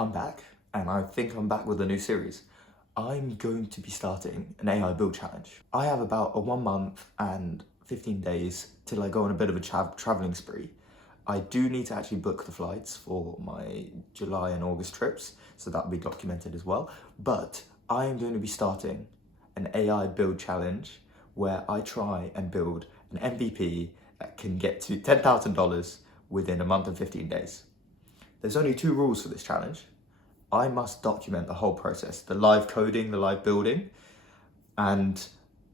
I'm back, and I think I'm back with a new series. I'm going to be starting an AI build challenge. I have about a 1 month and 15 days till I go on a bit of a traveling spree. I do need to actually book the flights for my July and August trips, so that'll be documented as well. But I am going to be starting an AI build challenge where I try and build an MVP that can get to $10,000 within a month and 15 days. There's only 2 rules for this challenge. I must document the whole process, the live coding, the live building, and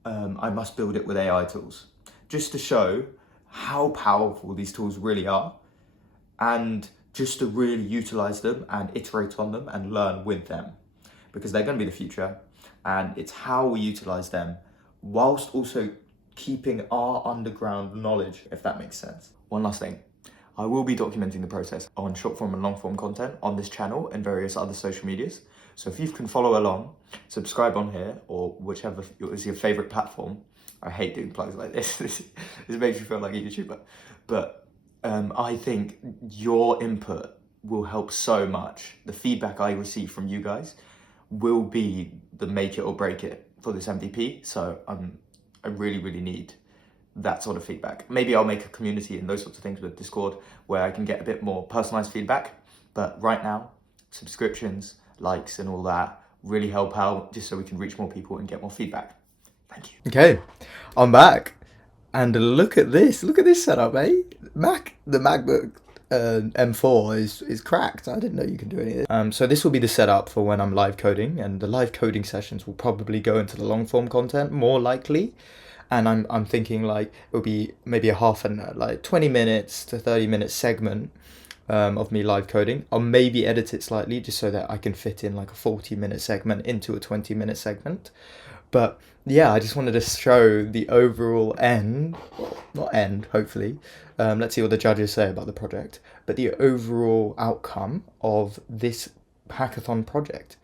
I must build it with AI tools, just to show how powerful these tools really are, and just to really utilize them and iterate on them and learn with them, because they're going to be the future, and it's how we utilize them whilst also keeping our underground knowledge, if that makes sense. One last thing. I will be documenting the process on short form and long form content on this channel and various other social medias. So if you can follow along, subscribe on here or whichever is your favorite platform. I hate doing plugs like this. This makes me feel like a YouTuber. But I think your input will help so much. The feedback I receive from you guys will be the make it or break it for this MVP. So I really, really need that sort of feedback. Maybe I'll make a community and those sorts of things with Discord where I can get a bit more personalized feedback. But right now, subscriptions, likes and all that really help out just so we can reach more people and get more feedback. Thank you. Okay, I'm back. And look at this setup, eh? The MacBook M4 is cracked. I didn't know you can do any of this. So this will be the setup for when I'm live coding, and the live coding sessions will probably go into the long form content more likely. And I'm thinking like it'll be maybe a half an hour, like 20 minutes to 30 minute segment of me live coding. I'll maybe edit it slightly just so that I can fit in like a 40-minute segment into a 20-minute segment. But yeah, I just wanted to show the overall end, well, not end, hopefully. Let's see what the judges say about the project. But the overall outcome of this hackathon project.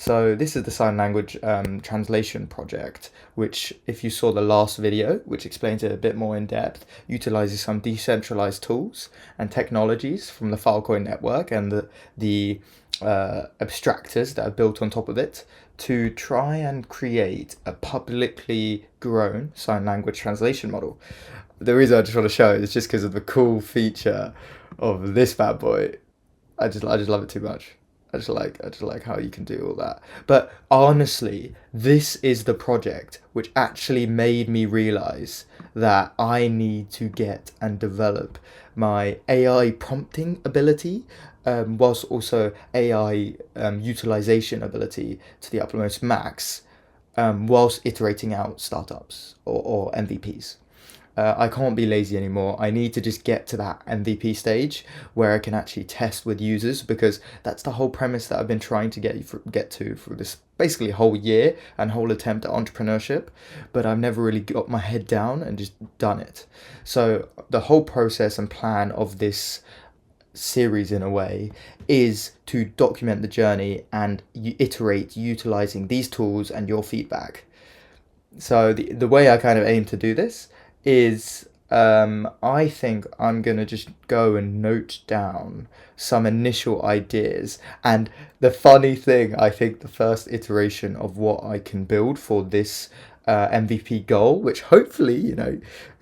So this is the sign language translation project, which if you saw the last video, which explains it a bit more in depth, utilizes some decentralized tools and technologies from the Filecoin network and the abstractors that are built on top of it to try and create a publicly grown sign language translation model. The reason I just want to show it is just because of the cool feature of this bad boy. I just love it too much. I just like how you can do all that. But honestly, this is the project which actually made me realize that I need to get and develop my AI prompting ability, whilst also AI utilization ability to the utmost max, whilst iterating out startups or MVPs. I can't be lazy anymore. I need to just get to that MVP stage where I can actually test with users, because that's the whole premise that I've been trying to get to for this basically whole year and whole attempt at entrepreneurship, but I've never really got my head down and just done it. So the whole process and plan of this series in a way is to document the journey and iterate utilizing these tools and your feedback. So the way I kind of aim to do this is I think I'm going to just go and note down some initial ideas. And the funny thing, I think the first iteration of what I can build for this MVP goal, which hopefully,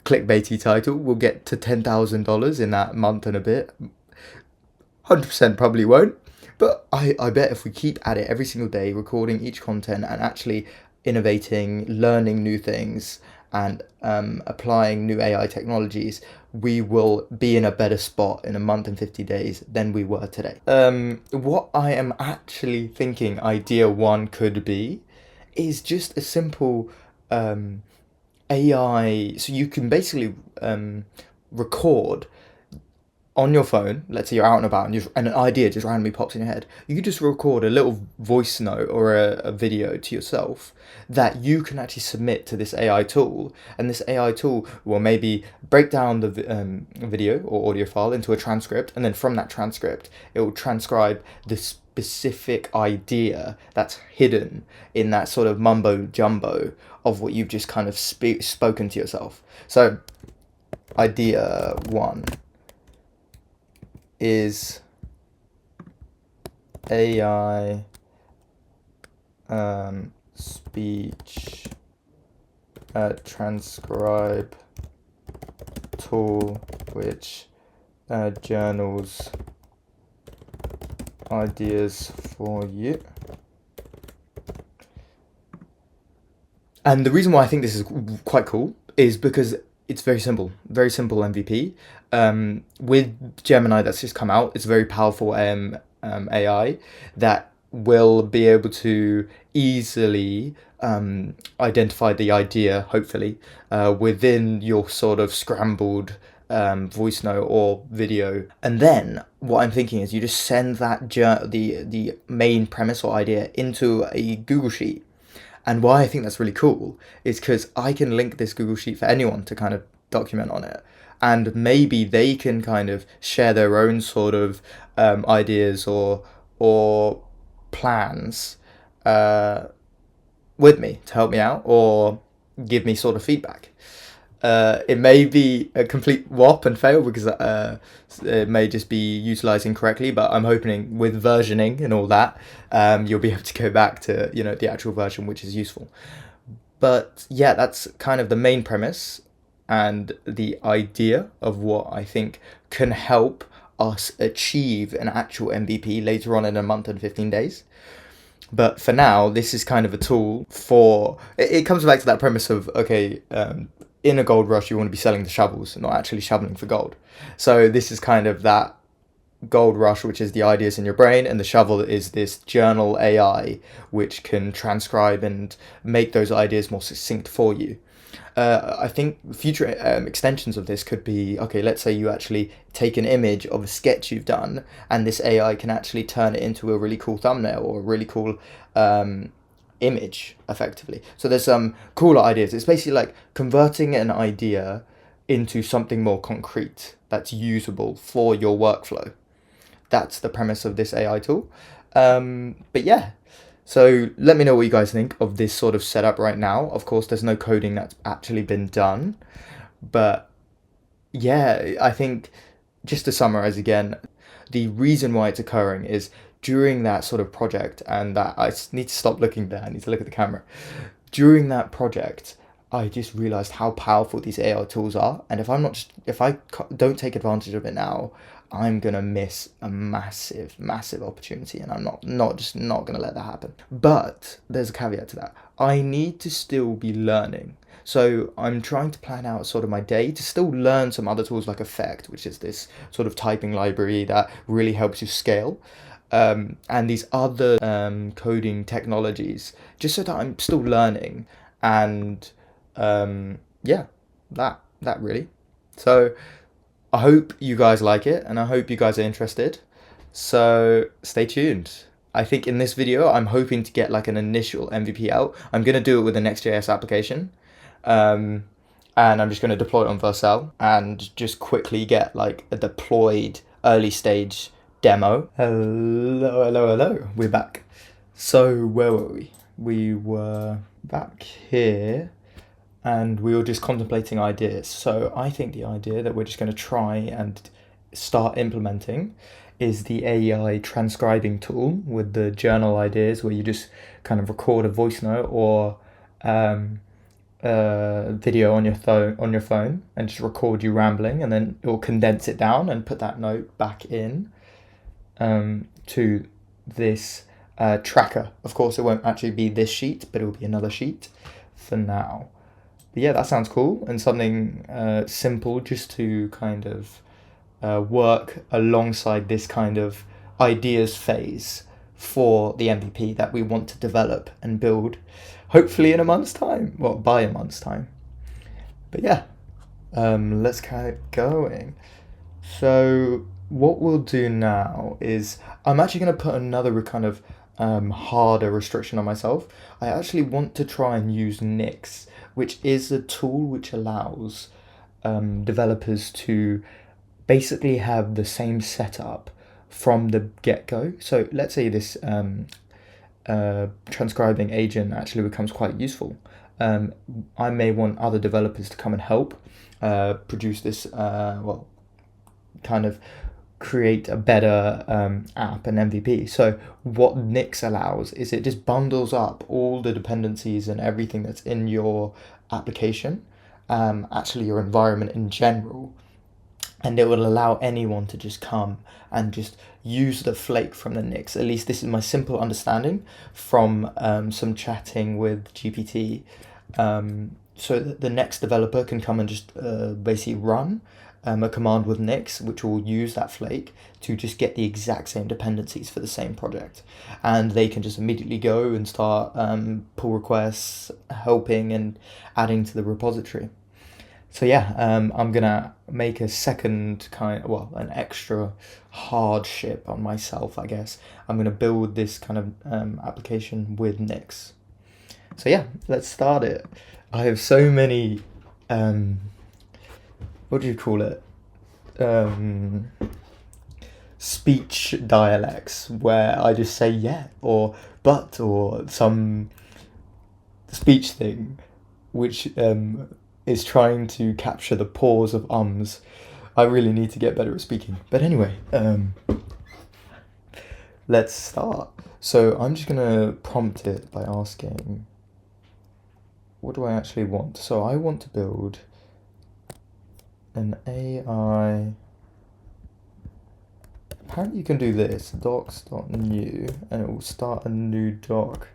clickbaity title, will get to $10,000 in that month and a bit. 100% probably won't. But I bet if we keep at it every single day, recording each content and actually innovating, learning new things, and applying new AI technologies, we will be in a better spot in a month and 50 days than we were today. What I am actually thinking idea one could be is just a simple AI. So you can basically record on your phone. Let's say you're out and about and an idea just randomly pops in your head. You can just record a little voice note or a video to yourself that you can actually submit to this AI tool. And this AI tool will maybe break down the video or audio file into a transcript. And then from that transcript, it will transcribe the specific idea that's hidden in that sort of mumbo jumbo of what you've just kind of spoken to yourself. So idea one is AI speech transcribe tool which journals ideas for you. And the reason why I think this is quite cool is because it's very simple MVP. With Gemini that's just come out, it's a very powerful AI that will be able to easily identify the idea, hopefully, within your sort of scrambled voice note or video. And then what I'm thinking is you just send that the main premise or idea into a Google Sheet. And why I think that's really cool is because I can link this Google Sheet for anyone to kind of document on it. And maybe they can kind of share their own sort of ideas or plans with me to help me out or give me sort of feedback. It may be a complete whop and fail because it may just be utilized incorrectly, but I'm hoping with versioning and all that, you'll be able to go back to, the actual version, which is useful. But yeah, that's kind of the main premise and the idea of what I think can help us achieve an actual MVP later on in a month and 15 days. But for now, this is kind of a tool for... It comes back to that premise of, okay, in a gold rush, you want to be selling the shovels, not actually shoveling for gold. So this is kind of that gold rush, which is the ideas in your brain, and the shovel is this journal AI, which can transcribe and make those ideas more succinct for you. I think future extensions of this could be, okay, let's say you actually take an image of a sketch you've done, and this AI can actually turn it into a really cool thumbnail or a really cool image, effectively. So there's some cooler ideas. It's basically like converting an idea into something more concrete that's usable for your workflow. That's the premise of this AI tool. But yeah. So let me know what you guys think of this sort of setup right now. Of course, there's no coding that's actually been done. But yeah, I think just to summarize again, the reason why it's occurring is during that sort of project, and that I need to stop looking there, I need to look at the camera. During that project, I just realized how powerful these AI tools are. And if I don't take advantage of it now, I'm gonna miss a massive opportunity, and I'm not gonna let that happen. But there's a caveat to that. I need to still be learning. So I'm trying to plan out sort of my day to still learn some other tools like Effect, which is this sort of typing library that really helps you scale. And these other coding technologies, just so that I'm still learning. And yeah, that really. So I hope you guys like it, and I hope you guys are interested. So stay tuned. I think in this video, I'm hoping to get like an initial MVP out. I'm going to do it with the Next.js application. And I'm just going to deploy it on Vercel and just quickly get like a deployed early stage demo. Hello. We're back. So where were we? We were back here. And we were just contemplating ideas. So I think the idea that we're just going to try and start implementing is the AI transcribing tool with the journal ideas, where you just kind of record a voice note or video on your phone and just record you rambling, and then it will condense it down and put that note back in to this tracker. Of course, it won't actually be this sheet, but it will be another sheet for now. But yeah, that sounds cool, and something simple just to kind of work alongside this kind of ideas phase for the MVP that we want to develop and build, hopefully in a month's time, well, by a month's time. But yeah, let's get going. So what we'll do now is I'm actually going to put another kind of harder restriction on myself. I actually want to try and use Nix, which is a tool which allows developers to basically have the same setup from the get-go. So let's say this transcribing agent actually becomes quite useful. I may want other developers to come and help produce this, kind of create a better app and MVP. So what Nix allows is it just bundles up all the dependencies and everything that's in your application, actually your environment in general, and it will allow anyone to just come and just use the flake from the Nix. At least this is my simple understanding from some chatting with GPT. So that the next developer can come and just basically run a command with Nix, which will use that flake to just get the exact same dependencies for the same project. And they can just immediately go and start pull requests, helping and adding to the repository. So yeah, I'm gonna make a second an extra hardship on myself, I guess. I'm gonna build this kind of application with Nix. So yeah, let's start it. I have so many, what do you call it? Speech dialects where I just say yeah or but or some speech thing which is trying to capture the pause of ums. I really need to get better at speaking. But anyway, let's start. So I'm just gonna prompt it by asking, what do I actually want? So I want to build an AI. Apparently you can do this, docs.new, and it will start a new doc.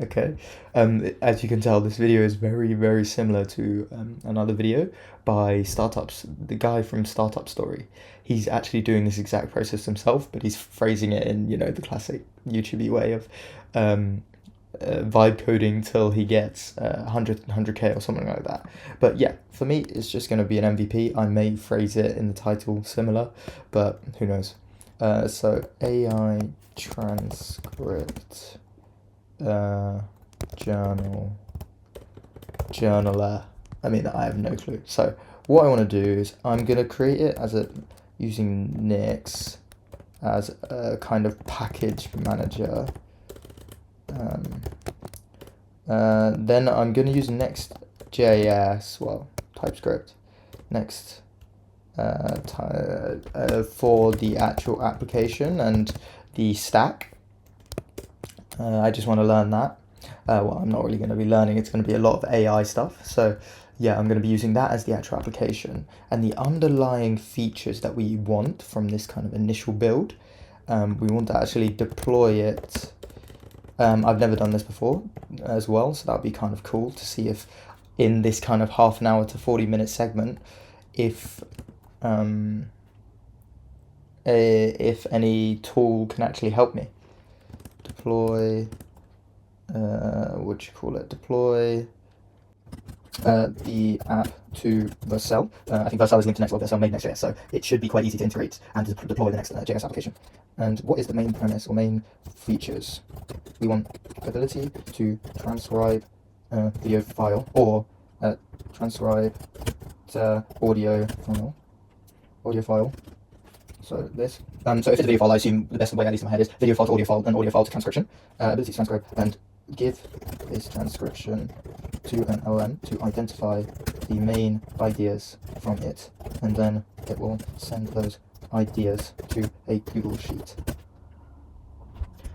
Okay, as you can tell, this video is very, very similar to another video by Startups, the guy from Startup Story. He's actually doing this exact process himself, but he's phrasing it in, the classic YouTube way of vibe coding till he gets 100k or something like that. But yeah, for me, it's just going to be an MVP. I may phrase it in the title similar, but who knows. So AI transcript journaler. I mean, I have no clue. So what I want to do is I'm going to create it using Nix as a kind of package manager. Then I'm going to use Next.js, TypeScript, Next for the actual application and the stack. I just want to learn that. I'm not really going to be learning, it's going to be a lot of AI stuff. So yeah, I'm going to be using that as the actual application. And the underlying features that we want from this kind of initial build, we want to actually deploy it. I've never done this before as well, so that would be kind of cool to see if in this kind of half an hour to 40-minute segment, if any tool can actually help me. Deploy, deploy the app to Vercel. I think Vercel is linked to Next.js, Vercel made Next.js, so it should be quite easy to integrate and to deploy the Next.js application. And what is the main premise or main features? We want ability to transcribe video file or transcribe audio file. So this. So if it's a video file, I assume the best way, at least in my head, is video file to audio file and audio file to transcription. Ability to transcribe and give this transcription to an LM to identify the main ideas from it, and then it will send those ideas to a Google Sheet.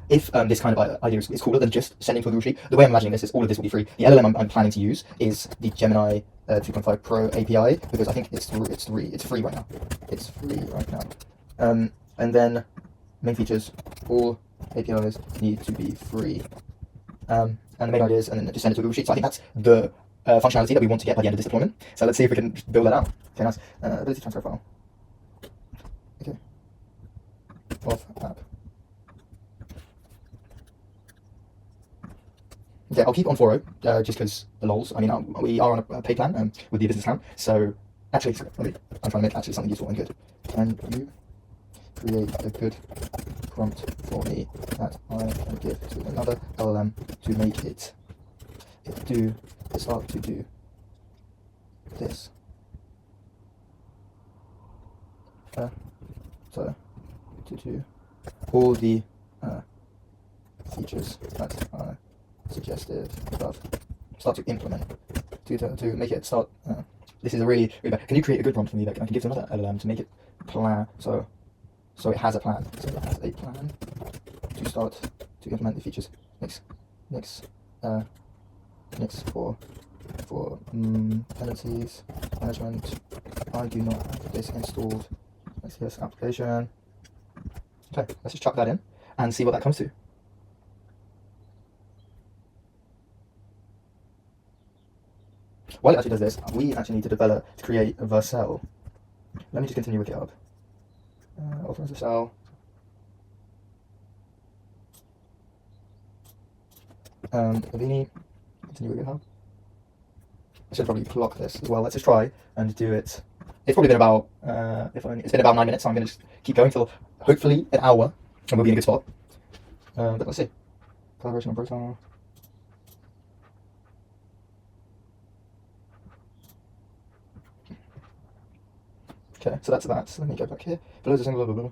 If this kind of idea is cooler than just sending to a Google Sheet, the way I'm imagining this is all of this will be free. The LLM I'm planning to use is the Gemini 2.5 Pro API, because I think it's free right now. It's free right now. And then main features, all APIs need to be free. And the main ideas, and then just send it to a Google Sheet. So I think that's the functionality that we want to get by the end of this deployment. So let's see if we can build that out. Okay, nice. Ability transfer file. Okay. Of app. Okay, I'll keep on 4.0, just because the lols. I mean, we are on a paid plan with the business account. So, actually, I'm trying to make actually something useful and good. Can you create a good prompt for me that I can give to another LLM to make it start to do this? So, to do all the features that are suggested above. Start to implement to make it start. This is a really bad. Can you create a good prompt for me that I can give to another LLM to make it plan? So So it has a plan. So it has a plan to start to implement the features. Next for penalties management. I do not have this installed. Let's yes application. Okay, let's just chuck that in and see what that comes to. While it actually does this, we actually need to create a Vercel. Let me just continue with GitHub. Authorize Vercel. Avini, continue with GitHub. I should probably clock this as well. Let's just try and do it. It's probably been about it's been about 9 minutes, so I'm going to just keep going till hopefully an hour, and we'll be in a good spot. But let's see. Collaboration on profile. Okay, so that's that. So let me go back here. Below the single blah.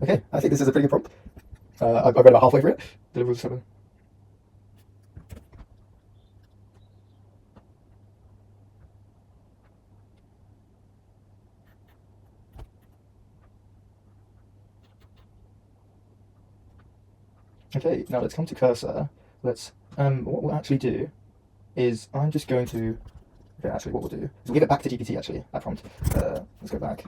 Okay, I think this is a pretty good prompt. I've read about halfway through it. Deliverable 7. Okay, now let's come to cursor. Let's what we'll actually do is I'm just going to actually what we'll do is we'll give it back to GPT actually, that prompt. Let's go back.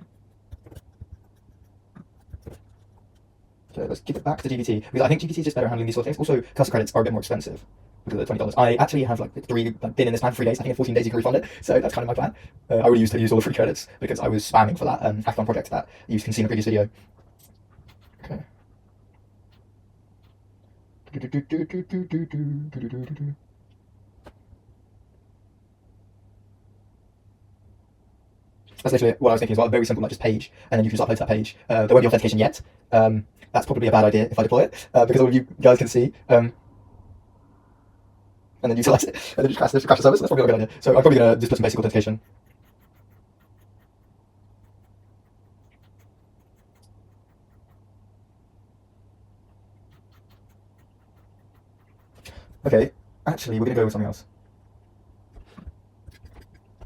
Okay, let's give it back to GPT because I think GPT is just better at handling these sort of things. Also, cursor credits are a bit more expensive because of the $20. I actually have like been in this plan for 3 days. I think in 14 days you can refund it, so that's kind of my plan. I already used all the free credits because I was spamming for that hackathon project that you can see in the previous video. Okay. That's literally what I was thinking as well. Very simple, like just page, and then you can just upload to that page. There won't be authentication yet. That's probably a bad idea if I deploy it, because all of you guys can see. And then utilize it, and then just crash the service. That's probably not a good idea. So I'm probably gonna just put some basic authentication. Okay, actually, we're gonna go with something else, and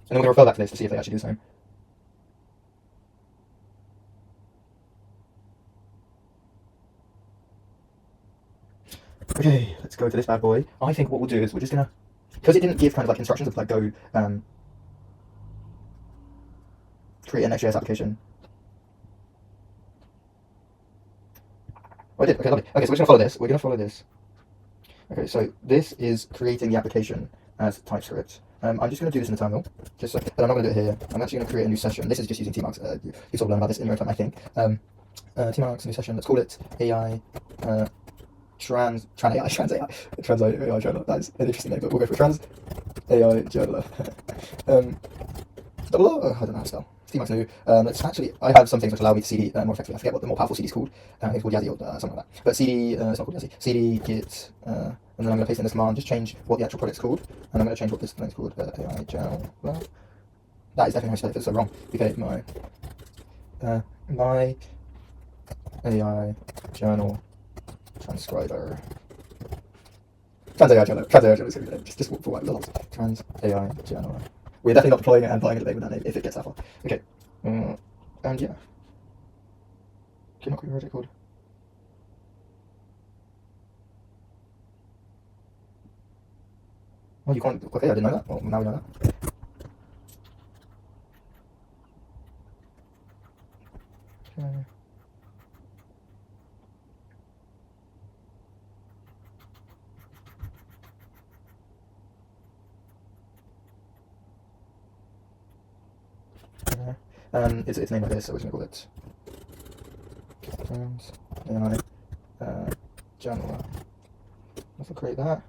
then we're gonna refer back to this to see if they actually do the same. Okay, let's go to this bad boy. I think what we'll do is we're just gonna, because it didn't give kind of like instructions of like go create a Next.js application. Oh, I did. Okay, lovely. Okay, so we're just gonna follow this. We're gonna follow this. Okay, so this is creating the application as TypeScript. I'm just going to do this in the terminal, just so, but I'm not going to do it here. I'm actually going to create a new session. This is just using tmarks. You sort of learn about this in your own time, I think. Tmarks, new session. Let's call it AI trans AI journal. That is an interesting name, but we'll go for trans AI journal. Double O? I don't know how to spell. Tmarks new. Let's actually, I have some things which allow me to CD more effectively. I forget what the more powerful CD is called. It's called Yazzie or something like that. But CD, it's not called Yazzie. CD git, and then I'm going to paste in this command, just change what the actual project's called, and I'm going to change what this thing's called, AI journal. Well, that is definitely how I spell it, it's so wrong. Okay, my AI journal transcriber. Trans AI journal. Trans AI journal is going to be the name, just for what results. Trans AI journal. We're definitely not deploying it and buying it with that name if it gets that far. Okay. And yeah. Cannot quite remember what it's called. Oh, you can't. Okay, I didn't know that. Well, now we know that. Okay. It's named like this, so we're just going to call it AI journal. Let's create that.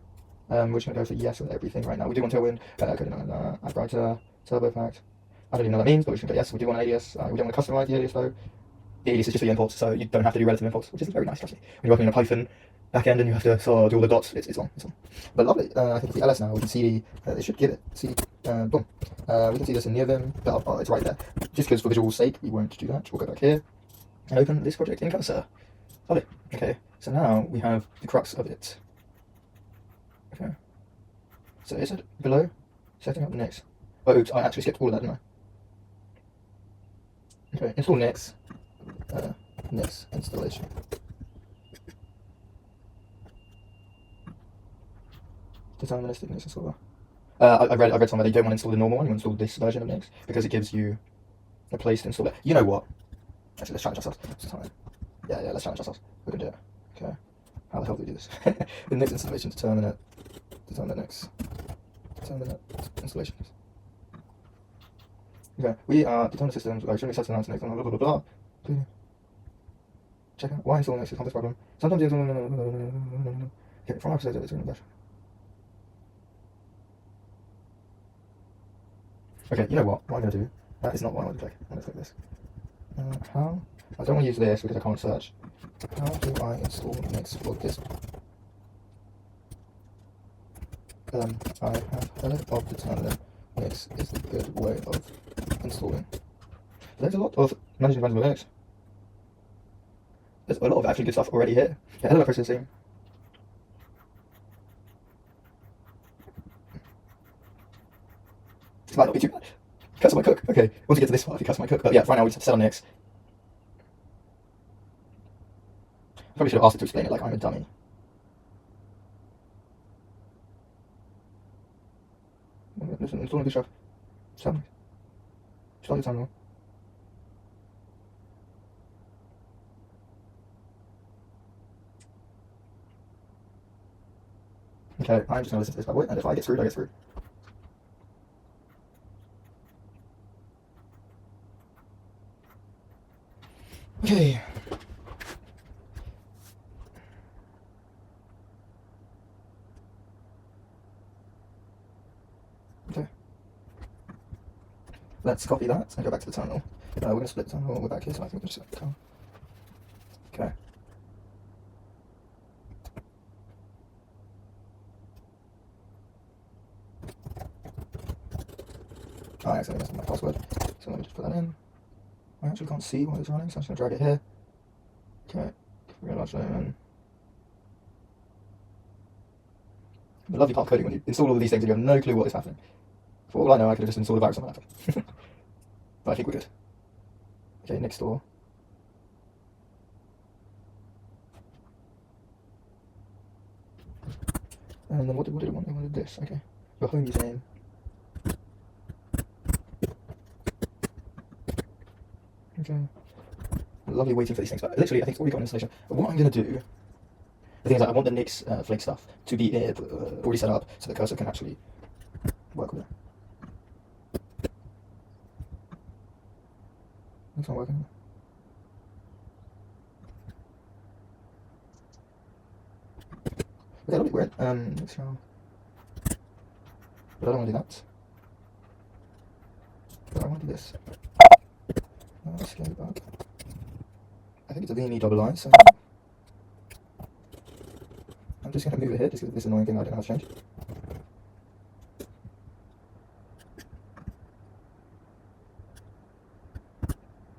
We're just going to go for yes with everything right now. We do want Tailwind, add writer, turbo fact. I don't even know what that means, but we're just going to go yes. We do want an alias. We don't want to customize the alias though. The alias is just for the imports, so you don't have to do relative imports, which is very nice, trust me. When you're working in a Python backend and you have to sort of do all the dots, it's on. But lovely. I think the ls now, we can cd, it should give it cd. Boom. We can see this in Neovim, but it's right there. Just because for visual sake, we won't do that. We'll go back here and open this project in Cursor. Lovely. Okay, so now we have the crux of it. Okay. So is it below? Setting up Nix. Oh, oops, I actually skipped all of that, didn't I? Okay, install Nix. Nix installation. Deterministic Nix installer. I read somewhere they don't want to install the normal one, you want to install this version of Nix because it gives you a place to install it. You know what? Actually, let's challenge ourselves. Yeah, let's challenge ourselves. We're gonna do it. Okay. How the hell do we do this? The Nix installation determinate Nix. Determinate installation. Okay, we are determinate systems, like extremely set announced Nix, blah blah blah blah. Check out why install Nix is a complex problem. Sometimes it's okay, from our perspective, it's going to Okay, you know what? What I'm going to do, that is not what I want to click. I'm going to click this. How? I don't want to use this because I can't search. How do I install Nix for this? I have heard of determining Nix is a good way of installing. There's a lot of managing random Linux. There's a lot of actually good stuff already here. Yeah, hello processing. This might not be too bad. Cursor my cook. Okay, once we get to this part, I can cursor my cook. But yeah, right now we just have to set on Nix. I probably should have asked it to explain it like I'm a dummy. Listen, installing this stuff. Start your terminal. Okay, I'm just going to listen to this by the way, and if I get screwed, I get screwed. Okay. Okay. Let's copy that and go back to the terminal. We're going to split the terminal. We're back here, so I think we'll just select the terminal. Okay. I accidentally messed up my password, so let me just put that in. I actually can't see what it's running, so I'm just going to drag it here. Okay, we're going to launch it in. The lovely part of coding when you install all of these things and you have no clue what is happening. For all I know, I could have just installed a virus on my laptop. But I think we're good. Okay, next door. And then what did it want? It wanted this, okay. Your home username. Okay. Lovely waiting for these things, but literally I think it's already got an installation. But what I'm going to do, the thing is that I want the Nix Flake stuff to be already set up so the cursor can actually work with it. It's not working. Okay, a little bit weird. Let's go. But I don't want to do that. But I want to do this. Let's go back. I think it's a VNE double I, so I'm just going to move it here just because this annoying thing I don't know how to change.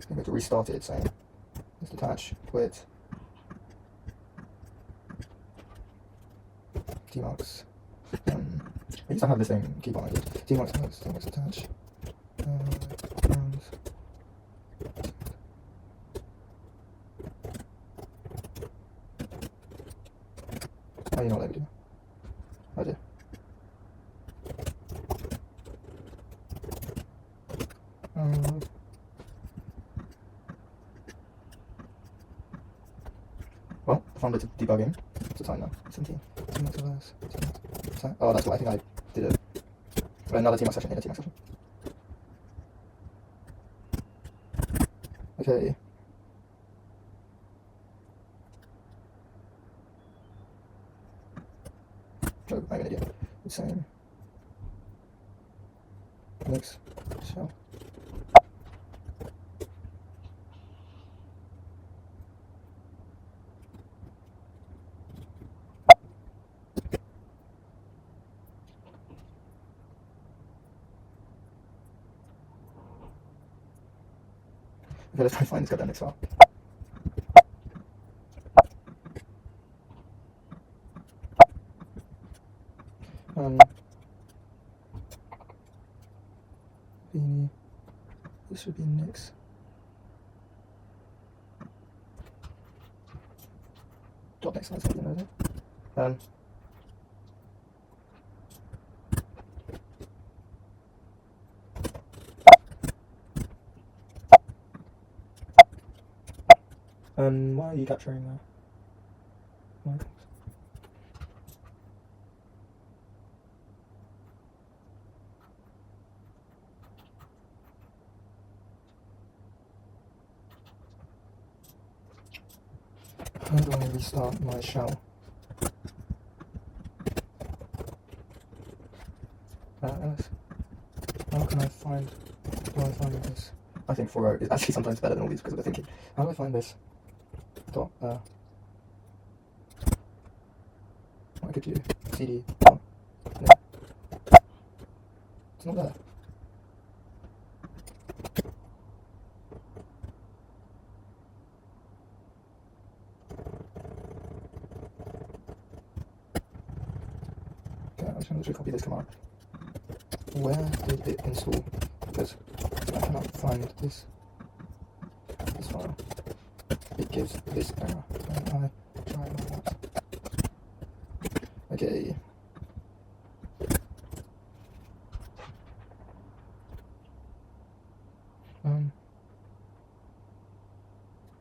I'm going to restart it saying let's detach, quit, tmarks. I used to have this thing keyboard I did. Tmarks attach. Oh, you know what I would do? I do. Well, I found it debugging. What's the time now? 17. Oh, that's what I think I did it. Another TMAX session in a TMAX session. Okay. Oh, I'm an idiot. It's saying Nix shell. Okay, let's try and find this goddamn next file. This should be next. Dot next slide, something like that. Why are you capturing that? How do I restart my shell? How can I find? Do I find this? I think 4.0 is actually sometimes better than all these because of the thinking. How do I find this? Dot. I could do CD. No. It's not there. Okay, I'm just going to copy this command. Where did it install? Because I cannot find this file. It gives this error when I try my maps. Okay.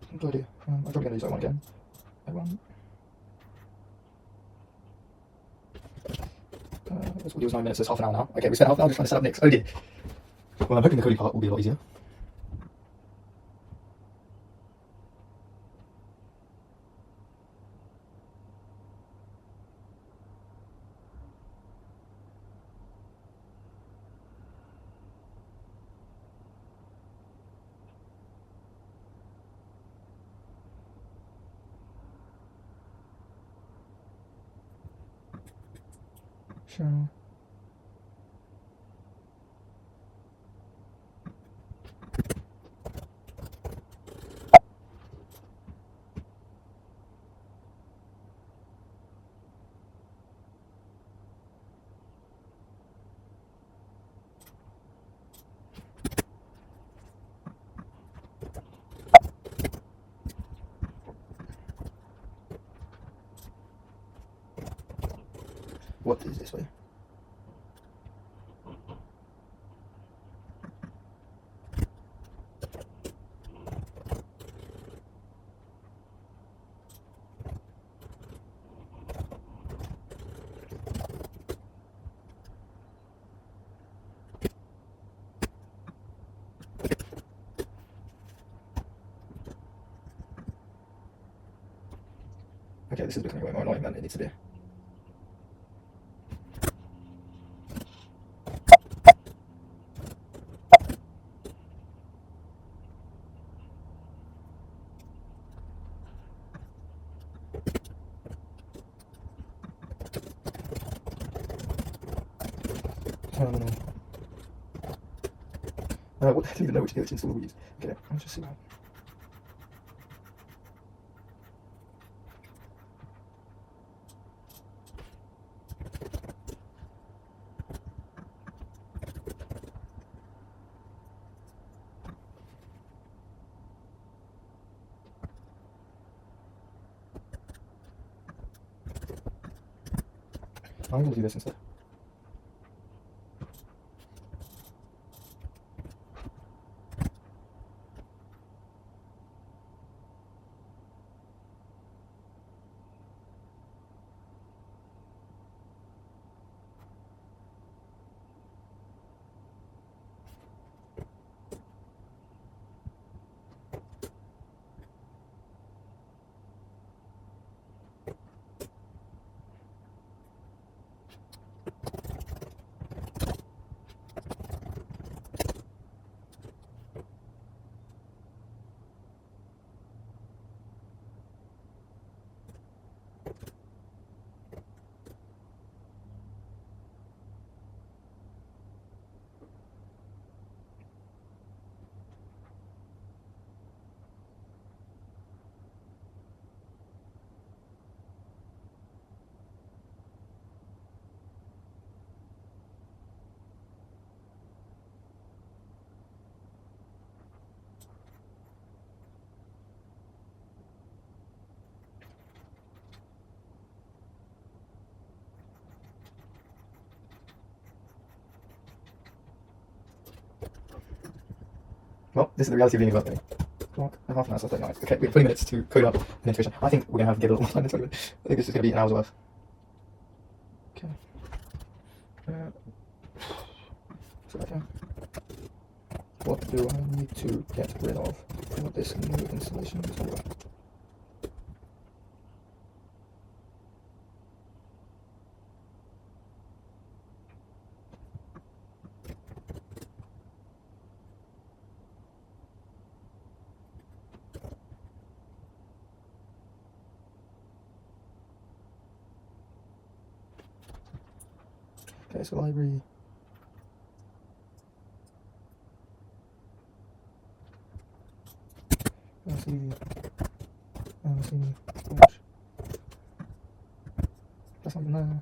What do I do? I'm probably going to use that one again. This video was 9 minutes, so it's half an hour now. Okay, we spent half an hour just trying to set up Nix. Oh dear. Well, I'm hoping the coding part will be a lot easier. Sure. What is this way? Okay, this is becoming way more annoying than it needs to be. Terminal. What? I don't even know which image installer we use. Okay, let's just see that. I'm going to do this instead. Well, this is the reality of being a birthday. Clock, half an hour, so 39. Okay, we have 20 minutes to code up an integration. I think we're going to have to get a little more time than 20 minutes. I think this is going to be an hour's worth. Okay. Okay. What do I need to get rid of for this new installation to work? Okay, so library. Watch. That's not even there.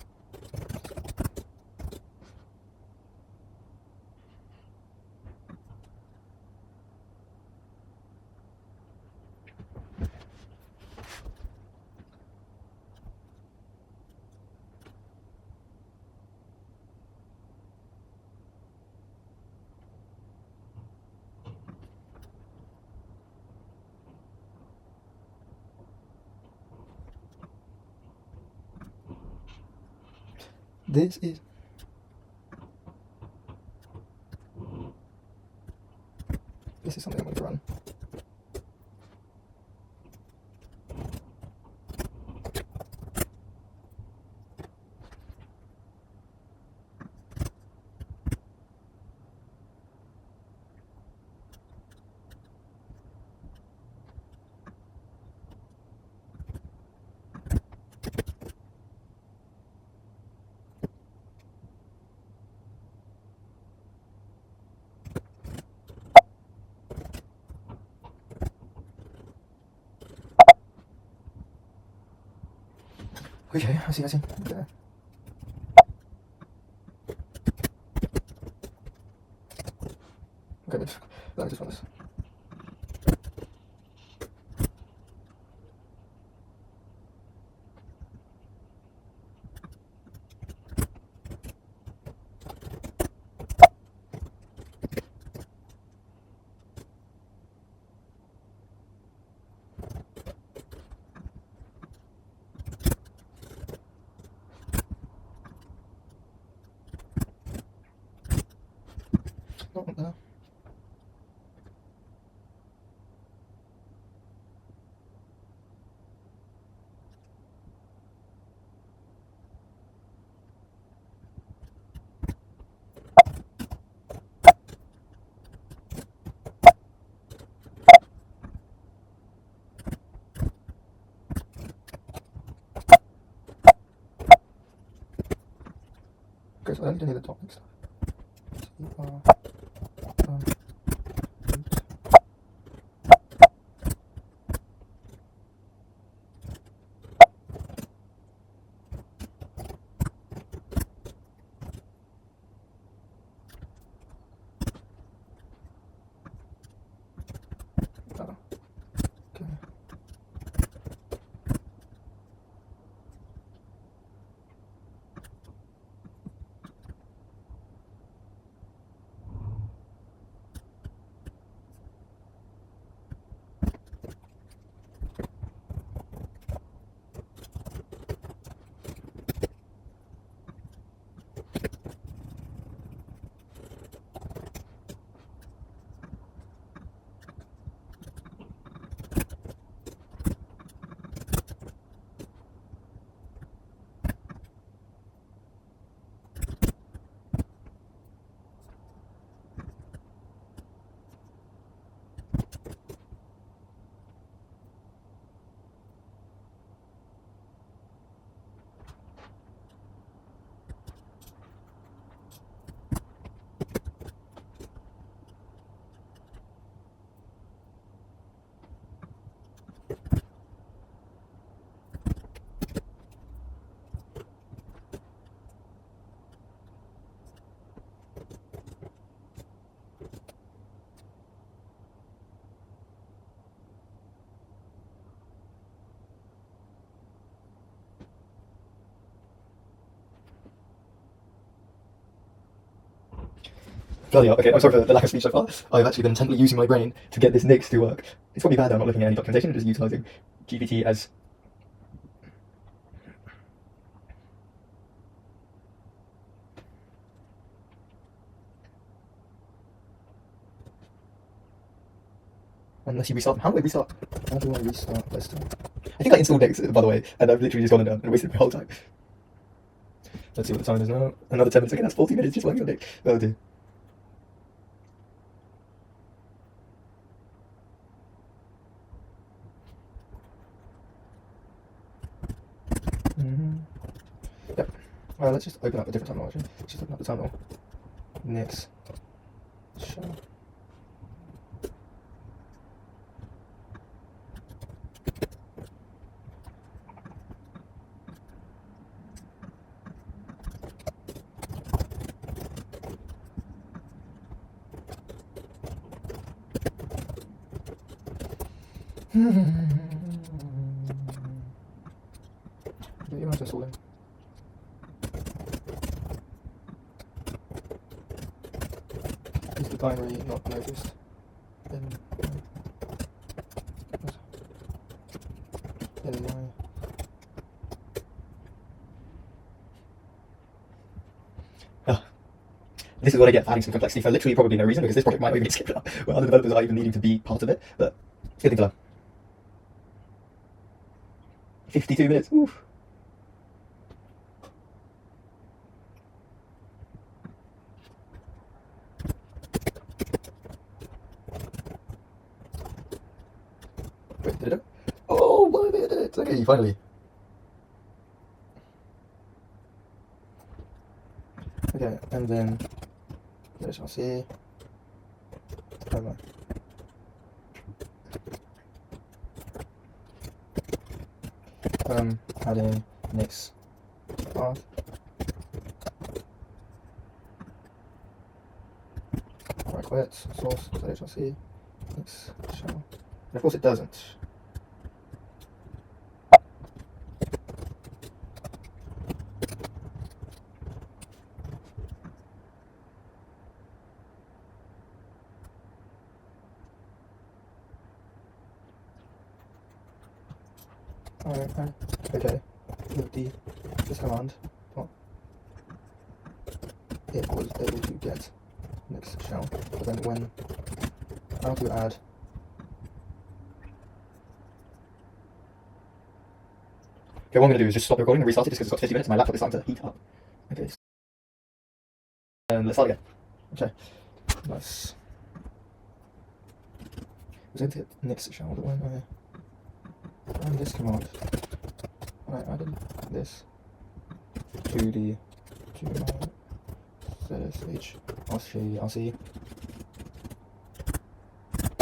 This is something I'm going to run. Okay, I see. Okay. Okay, but I just want this. Not there. Okay, so I don't need the topic stuff. Okay. Bloody hell. Okay, I'm sorry for the lack of speech so far. I've actually been intently using my brain to get this Nix to work. It's probably bad that I'm not looking at any documentation, just utilising GPT as... Unless you restart. How do I restart? How do I restart this time? I think I installed Nix, by the way, and I've literally just gone and wasted my whole time. Let's see what the time is now. Another 10 minutes. Okay, that's 40 minutes just working on Nix. Oh dear. Yep. Well, let's just open up a different terminal actually. Let's just open up the terminal. Nix. Shell. You might just hold in. Is the binary not noticed? In my... This is what I get for adding some complexity for literally probably no reason, because this project might not even get skipped up, where other developers are even needing to be part of it, but it's a good thing to learn. 52 minutes, oof. Wait, did it? Oh, what did it? Okay, finally. Okay, and then there's our C. Over. Adding Nix path. Right, quit, source, HRC, Nix shell. And of course it doesn't. Okay, with this command, well, it was able to get Nix shell, but then when how to add okay, what I'm going to do is just stop the recording and restart it just because it's got 50 minutes and my laptop is starting to heat up. Okay, and let's start again. Okay, nice. Was it hit Nix shell that went there? And this command, I added this to my ZSH RC.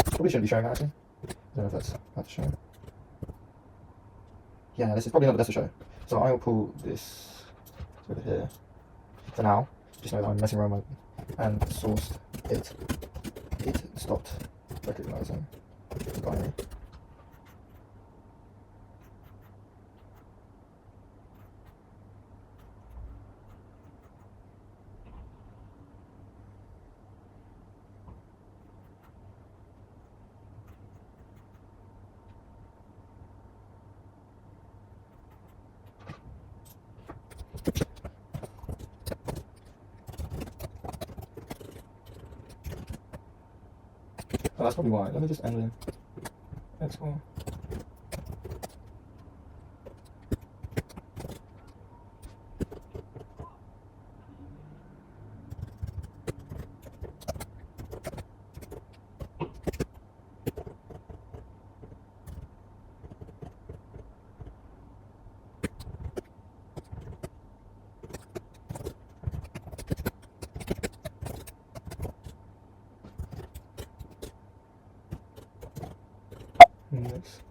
Probably shouldn't be showing that actually. I don't know if that's showing. Yeah, this is probably not the best to show. So I will pull this over here. For now, just know that I'm messing around and sourced it. It stopped recognizing the binary. Oh, that's probably why. Let me just end it. X4. Next.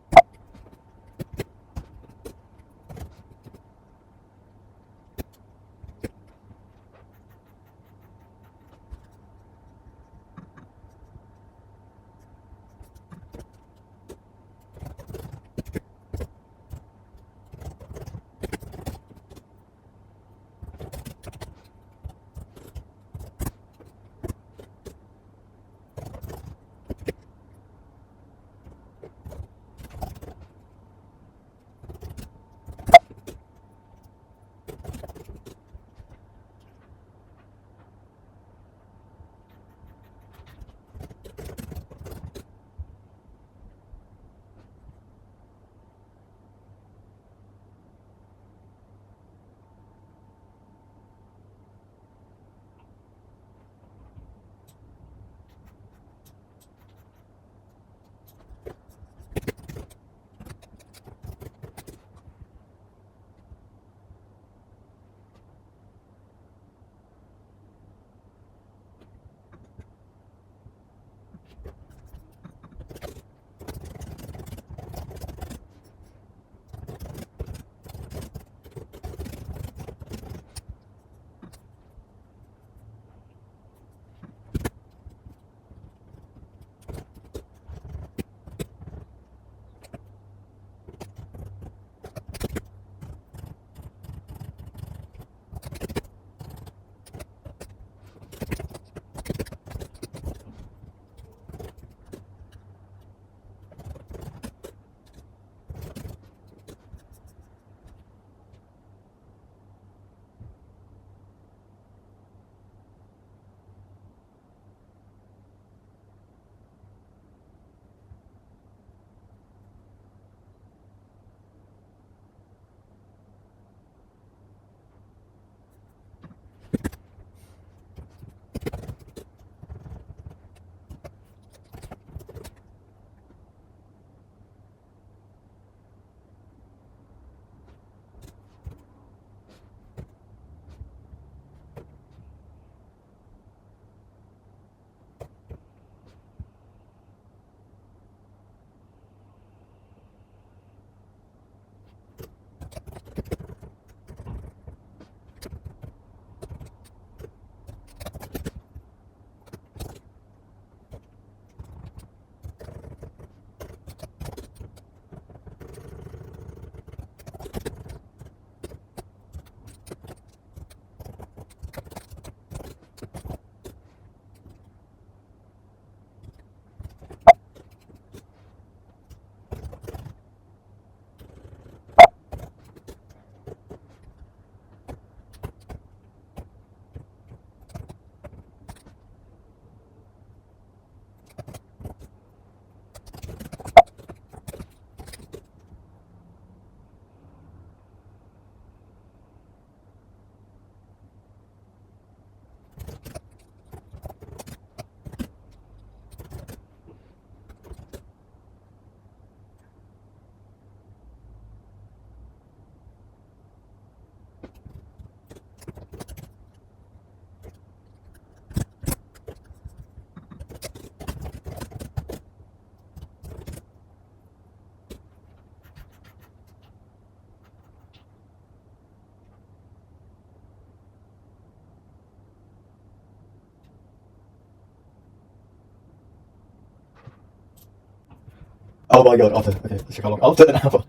Oh my god, okay, let's check how long. After an hour.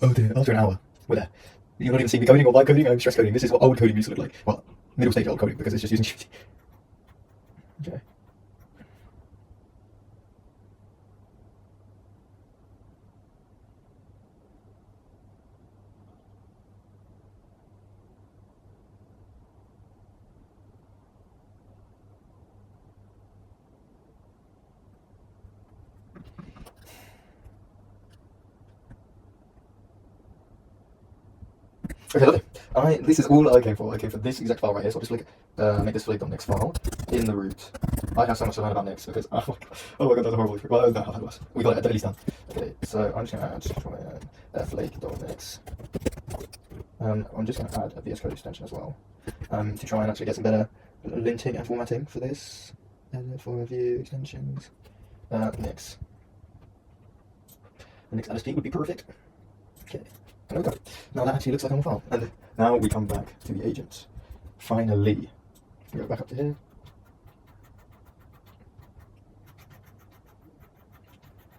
Oh dear, after an hour. We're there. You're not even seeing me coding or vibe coding, I'm stress coding. This is what old coding used to look like. Well, middle stage old coding, because it's just using Qt. Okay. Okay, lovely. This is all I came for. I came for this exact file right here, so I'll just make this flag.next file in the root. I have so much to learn about next because, oh my god, that's a horrible experience. Well, that was. We got it at least done. Okay, so I'm just going to add flag.next. I'm just going to add a VS Code extension as well to try and actually get some better linting and formatting for this. And for review extensions. Next. The next LSP would be perfect. Okay. There we go. Now that actually looks like a normal file. And now we come back to the agent. Finally. Go back up to here.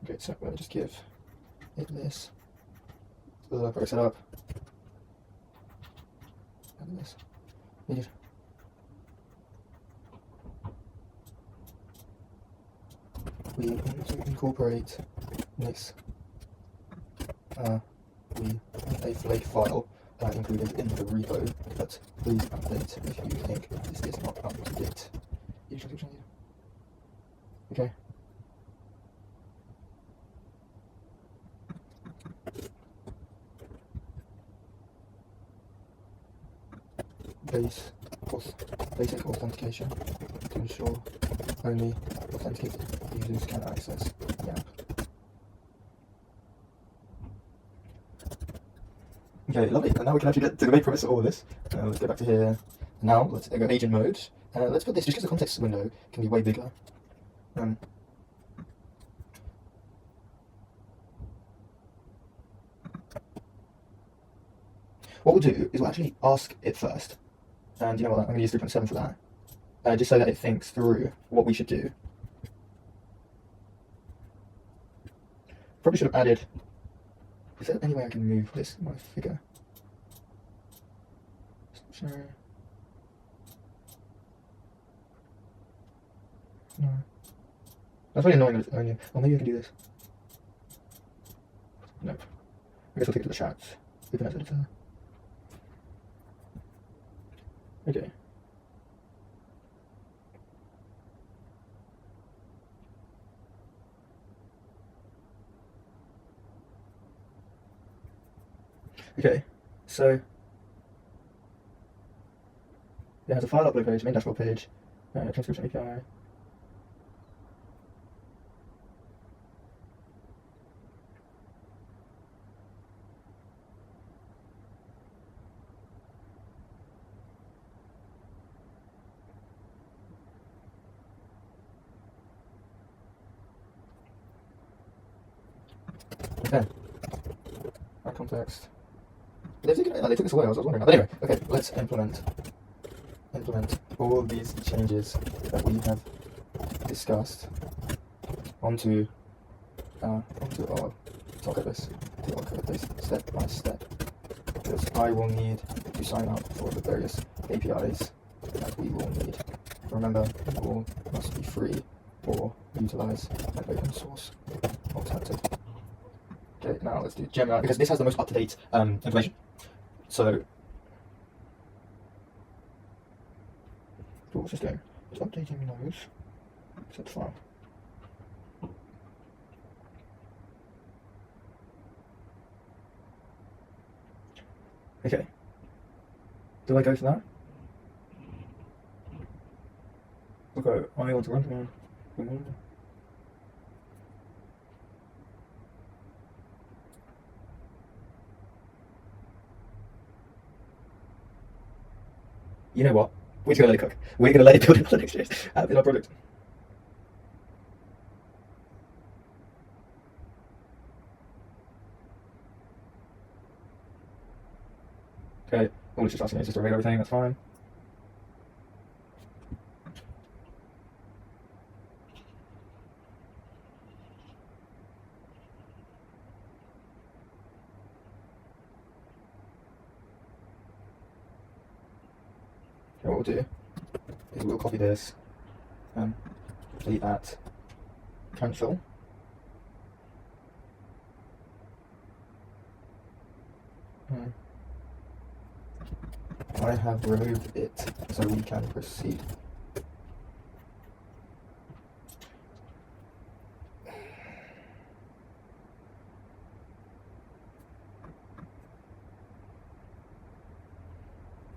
Okay, so we'll just give it this. Progress it up. And this. Needed. We incorporate this. We have a flake file included in the repo, but please update if you think this is not up to date. Okay. Basic authentication to ensure only authenticated users can access the app. Okay, lovely. And now we can actually get to the main premise of all of this. Let's go back to here. Now let's go agent mode. Let's put this just because the context window can be way bigger. What we'll do is we'll actually ask it first. And you know what? I'm going to use 3.7 for that. Just so that it thinks through what we should do. Probably should have added. Is there any way I can move this my figure? Sure. No. That's really annoying that it's only. Oh, maybe I can do this. Nope. I guess I'll take it to the chat. We can edit it. Okay. Okay, so it has a file upload page, main dashboard page, transcription API. Okay. Our context. They took this away, I was wondering. But anyway, okay, let's implement all these changes that we have discussed onto our code base step by step. Because I will need to sign up for the various APIs that we will need. Remember, all must be free or utilize an open source alternative. Okay, now let's do Gemini, because this has the most up-to-date information. So, what's this doing? It's updating those. Set file. Okay. Do I go to that? Okay, I want to run command. You know what? We're just gonna let it cook. We're gonna let it build for the next year in our project. Okay, all it's just asking is just to read everything, that's fine. what we'll do is we'll copy this, delete that, cancel. I have removed it, so we can proceed.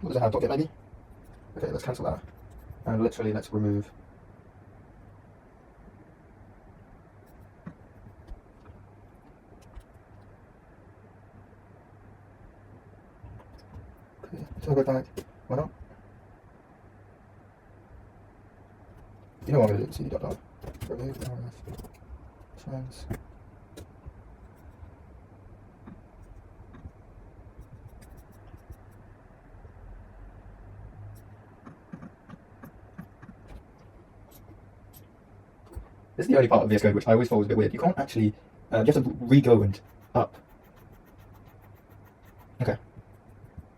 What does it have? .get maybe? Okay, let's cancel that. And literally, let's remove. Okay, so I'll go back. Why not? You know what I'm going to do? CD dot dot. Remove trans. This is the only part of VS Code which I always thought was a bit weird. You can't actually, you have to re-go and up. Okay.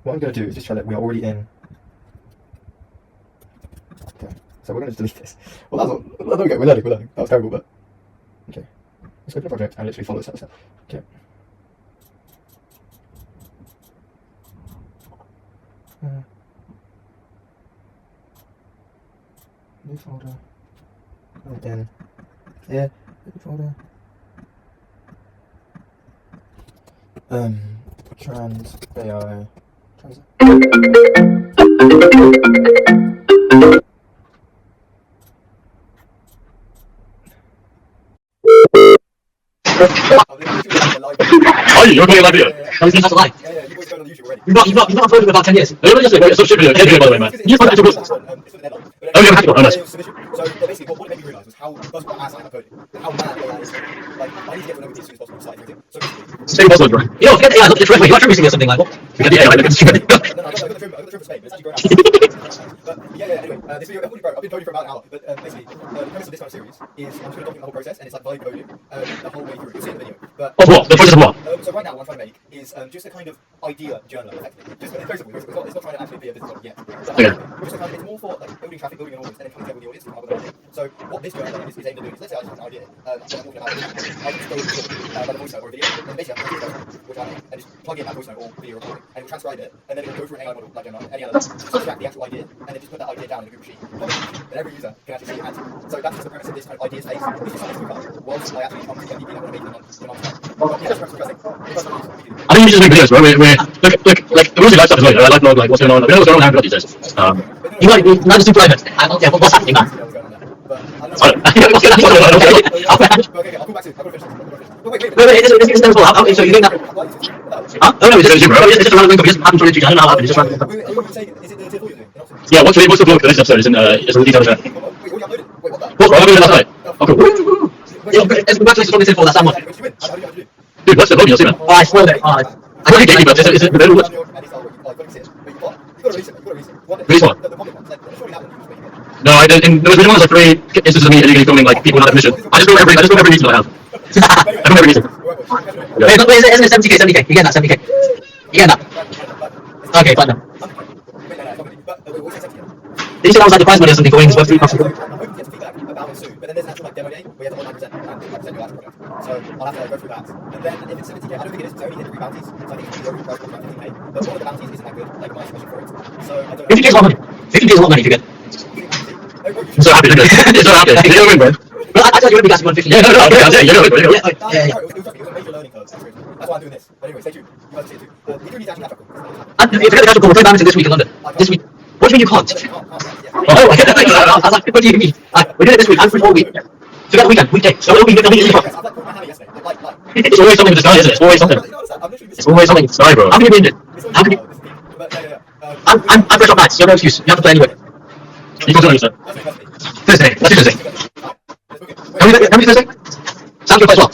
What I'm going to do is just show that we are already in. Okay, so we're going to just delete this. Well, that's all. There we go, we're learning. That was terrible, but. Okay. Let's open the project and literally follow this step. Okay. New folder. In. Here, new folder. Trans AI. Trans. Oh, you're playing a live video? Oh, he's not alive. Yeah, you boys going on YouTube already. You've not uploaded in about 10 years. No, just wait, so shit video, head video, by the way, man. You just find actual process. It's for the deadline. Oh, yeah, practical, oh, nice. So basically, what it made me realise was how, first of all, ass I am at coding, and how mad AI is. Like, I need to get to know it as soon as possible to start iterating. So basically, Same buzzword, right? You know, forget the AI, look at the trim. Wait, you are trim recently or something like what? Forget the AI, look at the stupid. no, I got the trim for Spain, but it's actually grown out. But yeah, anyway, this video, I've been coding for about an hour, but basically, the premise of this kind of series is I'm just going to document the whole process, and it's like vibe coding the whole way through. You'll see it in the video. But Of what? The process of what? so right now, what I'm trying to make is just a kind of idea journal, effectively. Just very simple. It's not trying to actually be a business model yet. But, Okay. Just a kind of, it's more for like building traffic, building an audience, and then coming together with the audience to come up with an idea. So what this journal is aimed at doing is, let's say I just have an idea, what I'm talking about, I just go by the voice note or video, and basically I can take which I make, and just plug in that voice note or video recording, and it will transcribe it, and then it will go through an AI model like Gemini, any other, to extract the actual idea, and then just put that idea down in a Google sheet, that every user can actually see and answer. So that's just the premise of this kind of ideas phase. This is something to look up whilst I actually come to the MVP that I want to make in a month. But yeah, that's progressing. I think we just make videos, right? Like, we mostly live stuff as well, you know, I live blog, like, what's going on, we know what's going on in these days. You might be not too private. I don't care what's happening, man. Okay, I'll come back to it. I'll finish this. Wait, this is terrible. So you're doing that? Huh? Oh no, it's just a random link. It just happened to I don't know how it happened. It's just random. Is it the tier 4 you're doing? Yeah, what's the blog for this episode? Is in the details there. Wait, what you uploaded? Wait, what the? What's wrong? I uploaded it last night. Oh, cool. Congratulations on the tier 4. That's that one. Wait, you win? How do you do? Dude, what's the blog? You'll see, man. Oh, I spoiled it. Oh, I don't think it, but is it the what? Release what? No, there was one like 3 instances of me illegally filming like people without permission. I just film every reason that I have. I film every reason. Wait, isn't it 70k? 70k. You get that 70k. You get that. Okay, fine now. Did you say that was like the prize money or something for winning this Web3 plus? I'm hoping to get some feedback about it soon, but then there's an actual like demo day where you have to online present and present your actual product. So I'll have to go through that. And then if it's 70k, I don't think it is, it's only hit 3 bounties, so I think it's the overall price was about 15k. But one of the bounties isn't that good, like my special for it. So I don't know. 50k is a lot of money. 50k is a lot of money if you get. I'm so happy, look at it. It's so happy. You're gonna win, bro. Well, I thought you would be gassing 150. Yeah, no, okay, I'm saying, you're gonna win, bro. Yeah. It was a major learning curve. That's why I'm doing this. But anyway, stay tuned. You guys see it too. We do need to actually have a call. And if you forget the actual call, we're playing badminton this week in London. This week. What do you mean you can't? Oh, I was like, what do you mean? We're doing it this week and for the whole week. So we got the weekend, weekday. So it'll be easy. It's always something with this guy, isn't it? It's always something. It's always something. Sorry, bro. How can you be in it? How can you? I'm fresh off nights. You have no excuse. You have to play anyway. You can do it, sir. Thursday. Let's do Thursday. Can we do Thursday? Sam can play as well.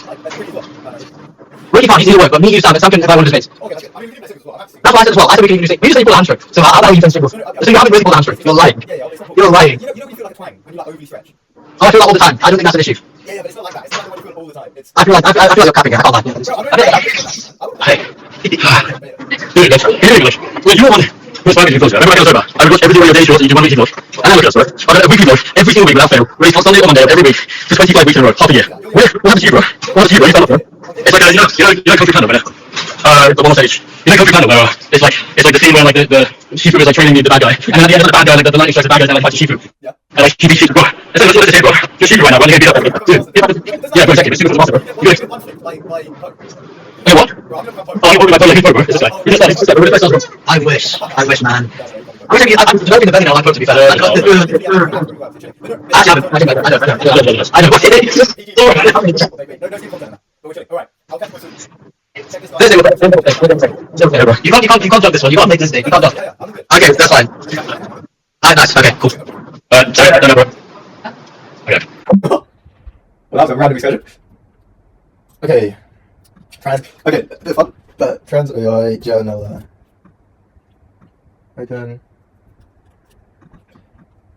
Really can't. He's in work, but me, you, Sam can play one of his mates. That's what I said as well. I said we can use it. We just say pull a hamstring. So how about you can single? So you haven't really pulled a hamstring. You're lying. You're lying. You know when you feel like a twang when you like overly stretch? Oh, I feel that all the time. I don't think that's an issue. Yeah, but it's not like that. It's not like when you feel it all the time. It's I feel like you're capping here. I can't lie. Hey. Dude, that's English. Well, you want Who's my weekly flow? Remember I got a sober. I would watch every single day short, so you do one weekly flow. And I look at a story. I got a weekly flow every single week without fail. Race on Sunday or Monday of every week for 25 weeks in a row, half a year. What happened to you, bro? What happened to you, bro? You stand up, bro. It's like Country Candle, right? The one on stage. You know Country Candle, where it's like the scene where like the Shifu is like training the bad guy, and at the end of the bad guy, like the lightning strikes the bad guy down like fights Shifu. And like he beats Shifu, bro. It's like let's say, bro. You're Shifu right now, bro. You're gonna beat up everybody. Dude, yeah, bro, exactly. It's Shifu for the master, bro. You good? Hey, what? Oh, you're my like bro. It's this guy. You just started. Bro. Respect us, bro. I wish, man. I'm developing the begging I like to be fair. I don't. I know what it is. You can't jump this one. You can't make this thing. You can't jump. Okay, that's fine. Ah, nice. Okay, cool. Sorry, I don't know, bro. Okay. Well, that was a random excursion. Okay. Okay, a bit fun. But trans AI journal.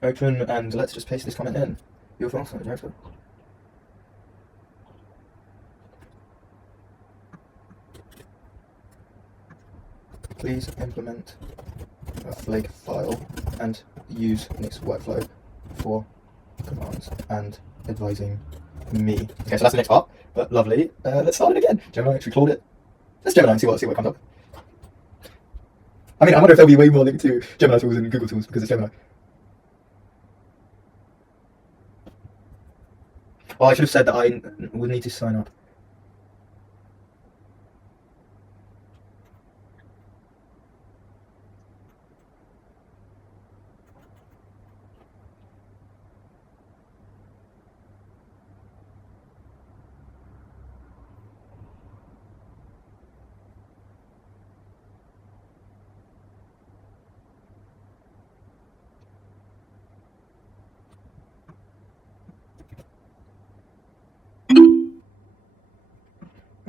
Open, and let's just paste this comment in. Beautiful. Please implement a flake file and use Nick's workflow for commands and advising me. Okay, so that's the next part, but lovely. Let's start it again. Gemini, should we call it? Let's Gemini and see what comes up. I mean, I wonder if there'll be way more linked to Gemini tools and Google tools because it's Gemini. Oh, I should have said that I would need to sign up.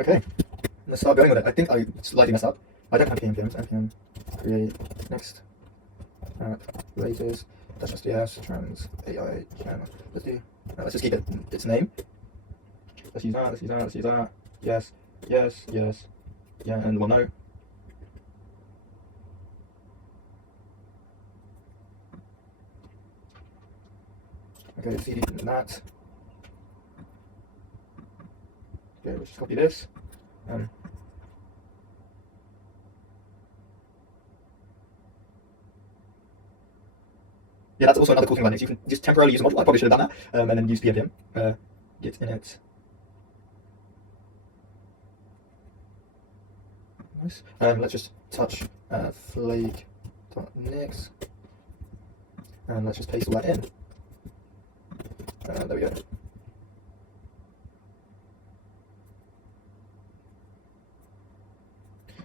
Okay, let's start going with it. I think I slightly messed up. I don't have npm create next latest. That's just yes, trans AI channel. Let's just keep its name. Let's use that. Yes, yeah, and we'll know. Okay, cd that. Okay, let's just copy this. Yeah, that's also another cool thing about Nix. You can just temporarily use a module. I probably should have done that. And then use pnpm. Git init. Nice. Let's just touch flake.nix. And let's just paste all that in. There we go.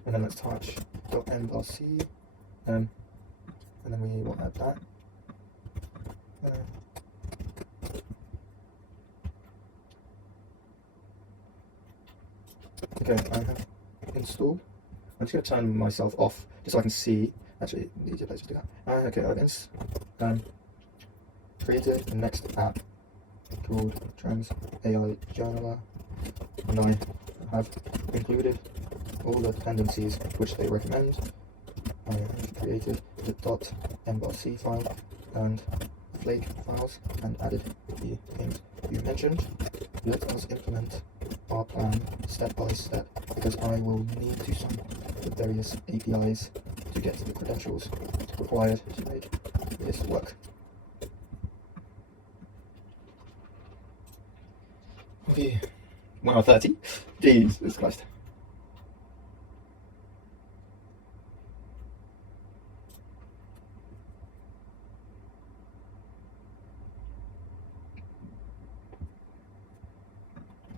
And then let's touch .m.c, and then we will add that. Okay, I have installed. I'm just going to turn myself off just so I can see. Actually, the easier place to do that. Okay, I've created the next app called Trans AI Journaler, and I have included all the dependencies which they recommend. I have created the .m.c file and flake files and added the things you mentioned. Let us implement our plan step by step because I will need to sign the various APIs to get the credentials required to make this work. Okay, 1 hour 30. Jesus Christ.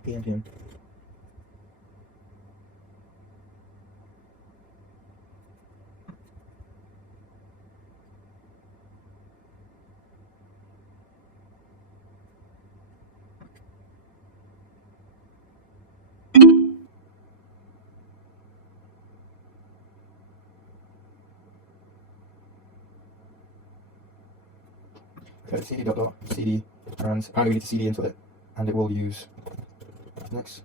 PM. Okay, cd trans. Apparently we need to cd into it, and it will use next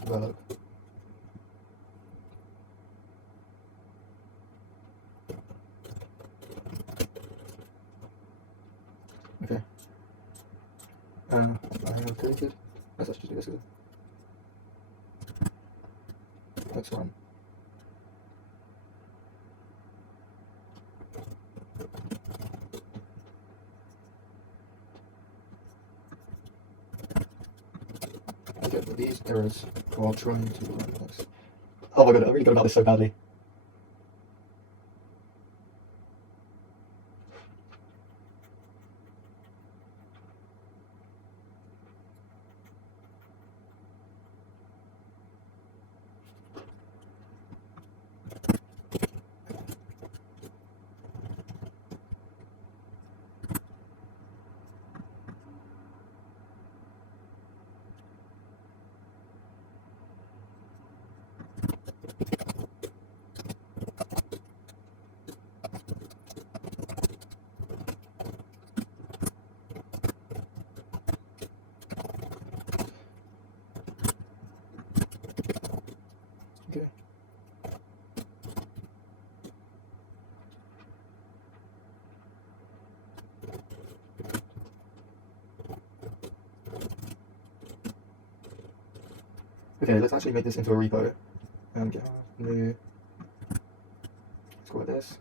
develop I have created. Let's actually do this again. Next one. Okay, these errors while trying to run this. Oh my god, I really got about this so badly. Okay. Okay, let's actually make this into a repo and get our new. Let's call it this.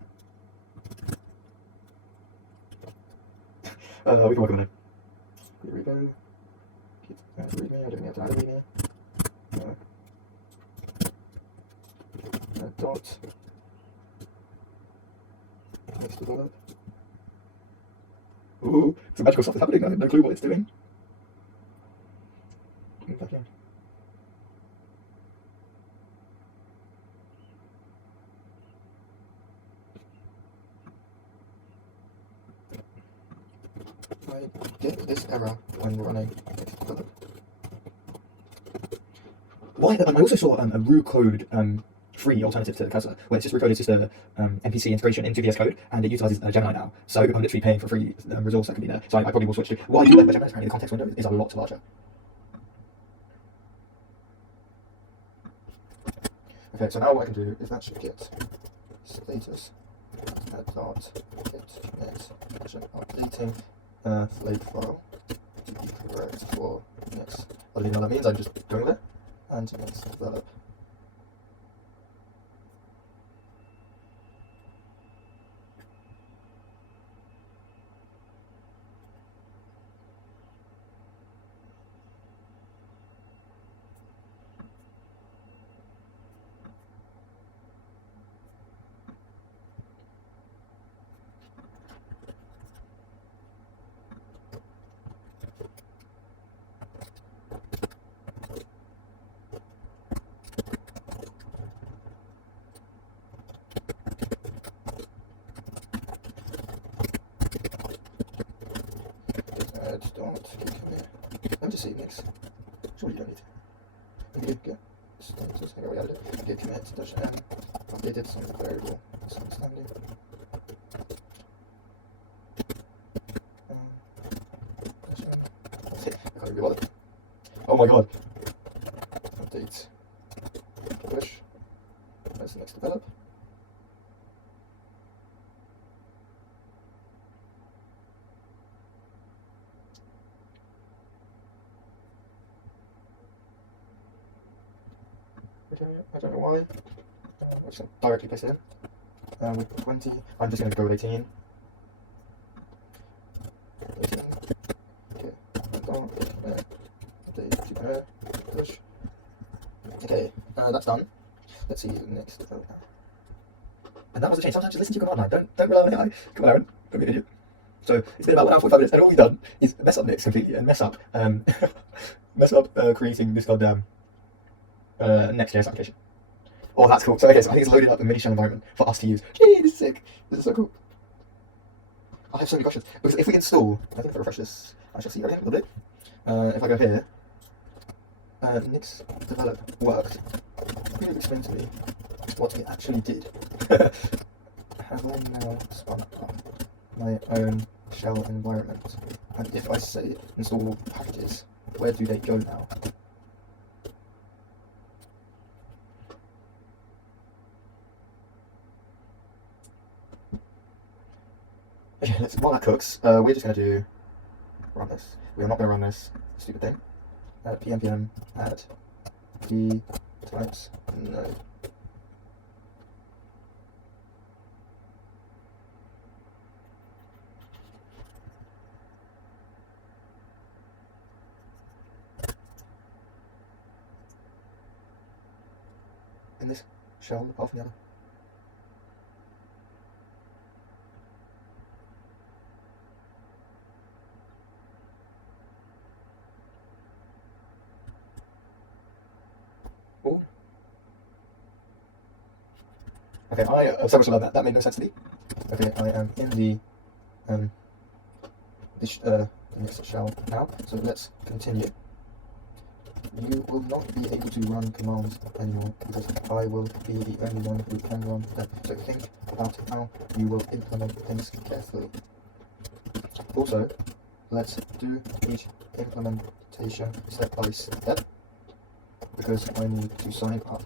We can work on it. Repo. Keep readme. I don't have to add a readme. Dot. Let's develop. Ooh, some magical stuff is happening. I have no clue what it's doing. Back in. I get this error when running develop. Why? I also saw a Rue code free alternative to the cursor, where it's just recoded, it's just a NPC integration into VS Code, and it utilizes Gemini now. So I'm literally paying for free resource that can be there. So I probably will switch to. What I do like about Gemini is apparently the context window is a lot larger. Okay, so now what I can do is actually get status dot get net updating flag file to be correct for next. I don't even know what that means. I'm just going there and next develop. Don't I'm just saying next. Surely you don't need to. Okay, get status. Here we added it. Get commit dash n. Updated some variable. Some standing. Dash n. I can't even bother. Oh my god. Update. Push. That's the next develop. Okay, I don't know why. I'm just going to directly place it in. With 20, I'm just going to go with 18. 18. Okay, down, update, push. Okay, that's done. Let's see next. And that was a change. Sometimes just listen to your command line. Don't rely on AI. Come on, Aaron. Don't be an idiot. So it's been about 1 hour 45 minutes, and all we've done is mess up Nix completely and mess up creating this goddamn Next.js application. Oh, that's cool. So okay, so I think it's loaded up a mini shell environment for us to use. Gee, this is sick. This is so cool. I have so many questions. Because if we install, I think if I refresh this, I shall see everything a little bit. If I go here, Nix develop worked. Could you explain to me what we actually did? Have I now spun up my own shell environment? And if I say install packages, where do they go now? Okay, while that cooks, we're just going to run this. we are not going to run this stupid thing. PM at d types no. In this shell, apart from the other. Oh. Okay, I so much about that. That made no sense to me. Okay, I am in the this shell now. So let's continue. You will not be able to run commands anymore because I will be the only one who can run them. So think about how you will implement things carefully. Also, let's do each implementation step by step because I need to sign up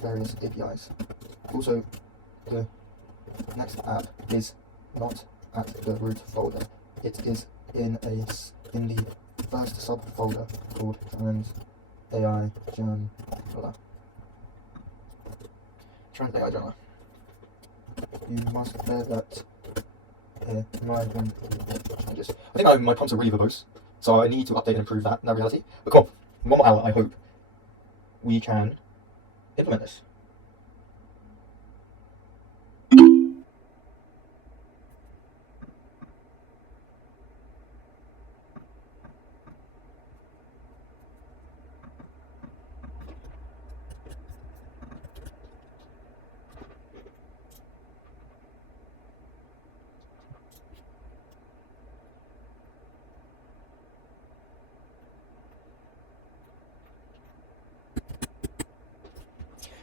various APIs. Also, the next app is not at the root folder. It is in the first subfolder called Trans AI Journaler. Trans AI Journaler. You must bear that here. My changes. I think my prompts are really verbose, so I need to update and improve that in reality. But cool. In 1 more hour, I hope we can implement this.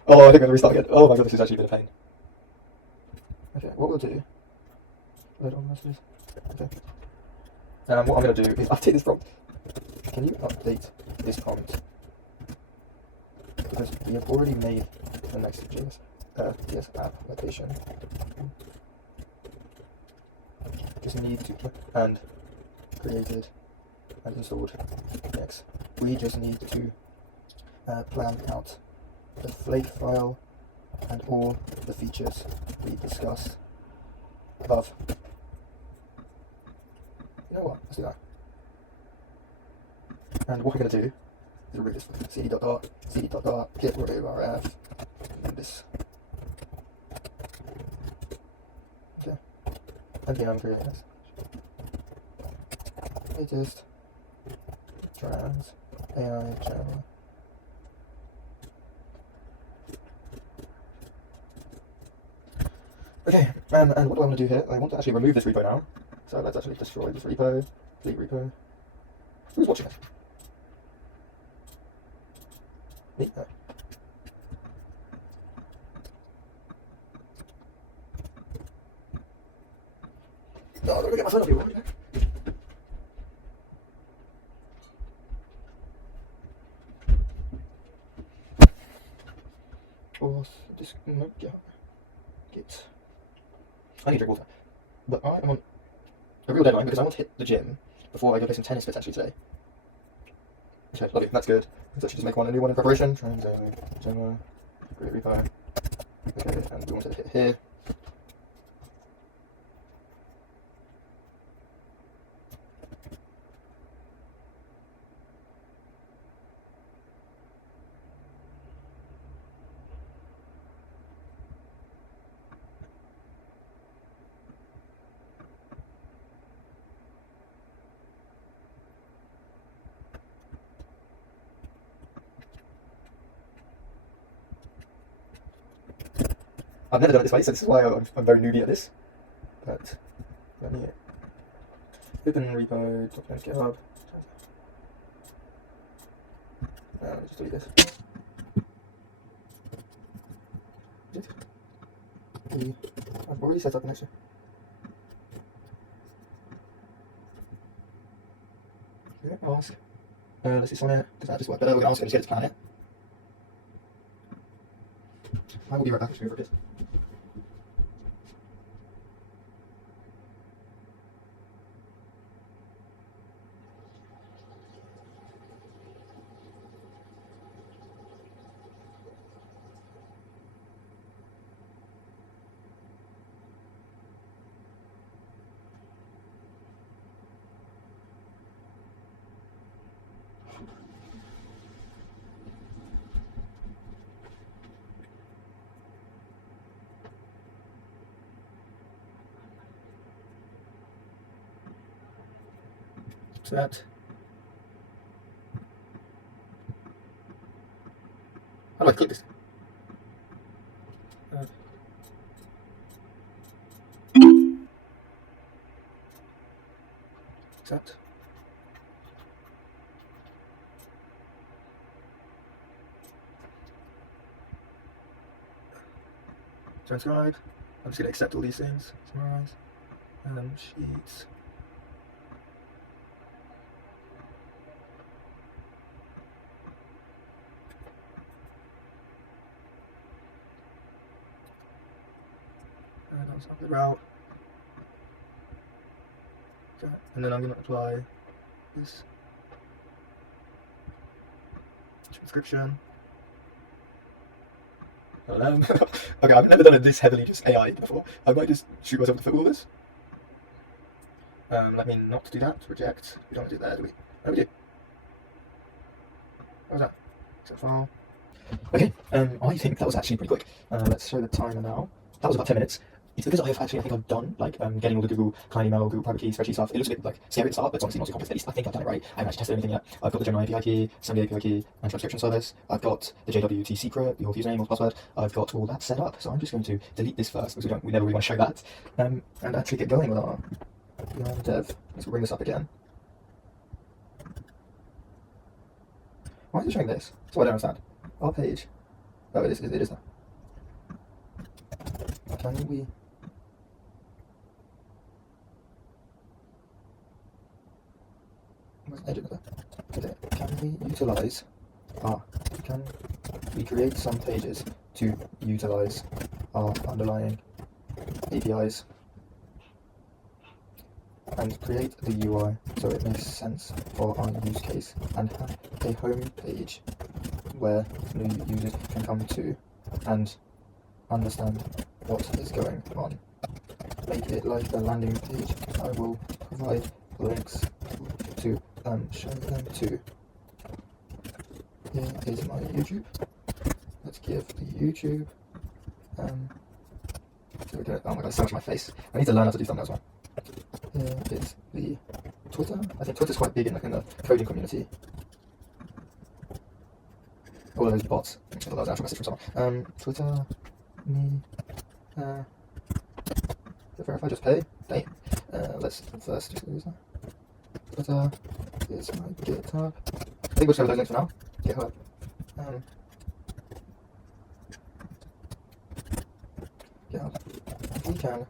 Oh, I think I'm gonna restart again. Oh my god, this is actually a bit of pain. Okay, what we'll do. Load on messages. Okay. What I'm gonna do is update this prompt. Can you update this prompt? Because we have already made the next JS application. Just need to and created and installed next. We just need to plan out the flake file and all the features we discussed above. You know what? Let's do that. And what we're going to do is remove this cd.dart, get rid of rf, and this. Okay. Okay, I'm creating this. Latest trans AI channel. Okay, and what do I want to do here? I want to actually remove this repo now. So let's actually destroy this repo, delete repo. Who's watching this? Me? No. No, I'm gonna get my phone up here. Oh, this no, get. I need to drink water. But I am on a real deadline because I want to hit the gym before I go play some tennis potentially today. Okay, lovely, that's good. Let's actually just make a new one in preparation. Trans Gemma, create repo. Okay, and we want to hit here. I've never done it this way, so this is why I'm very newbie at this. But let me open repo, document GitHub. Let me just delete this. I've already set up an extra. Okay, ask. Let's do Sonnet, because that just worked better. We're going to ask him to get it to plan it. I will be right back, just go for a bit. Set. How do I click this? Accept. Transcribe. I'm just going to accept all these things. Summarize. Sheets. And I'll stop the route. Okay. And then I'm going to apply this transcription. Okay, I've never done it this heavily, just AI before. I might just shoot myself in the foot with all this. Let me not do that. Reject. We don't want to do that, do we? No, we do. What was that? Except file. Okay, I think that was actually pretty quick. Let's show the timer now. That was about 10 minutes. It's because I think I've done, like, getting all the Google Client Email, Google Private Key, spreadsheet stuff. It looks a bit, like, scary at the start, but it's honestly not too complex. At least I think I've done it right. I haven't actually tested anything yet. I've got the Gemini API key, Sunday API key, and transcription service. I've got the JWT secret, your username or password. I've got all that set up. So I'm just going to delete this first, because we never really want to show that. And actually get going with our dev. Let's bring this up again. Why is it showing this? So I don't understand. Our page. Oh, it is there. Can we... Edit that. Okay. Can we utilize... can we create some pages to utilize our underlying APIs and create the UI so it makes sense for our use case and have a home page where new users can come to and understand what is going on. Make it like a landing page. I will provide links to show them to. Here is my YouTube. Let's give the YouTube. So we go. Oh my god, so much on my face. I need to learn how to do thumbnails as well. Here is the Twitter. I think Twitter's quite big in the coding community. All of those bots. That was an actual message from someone. Twitter, me, verify, just pay. Dang. Let's first just use that. Twitter is my GitHub. I think we'll show those links for now. GitHub. GitHub. We can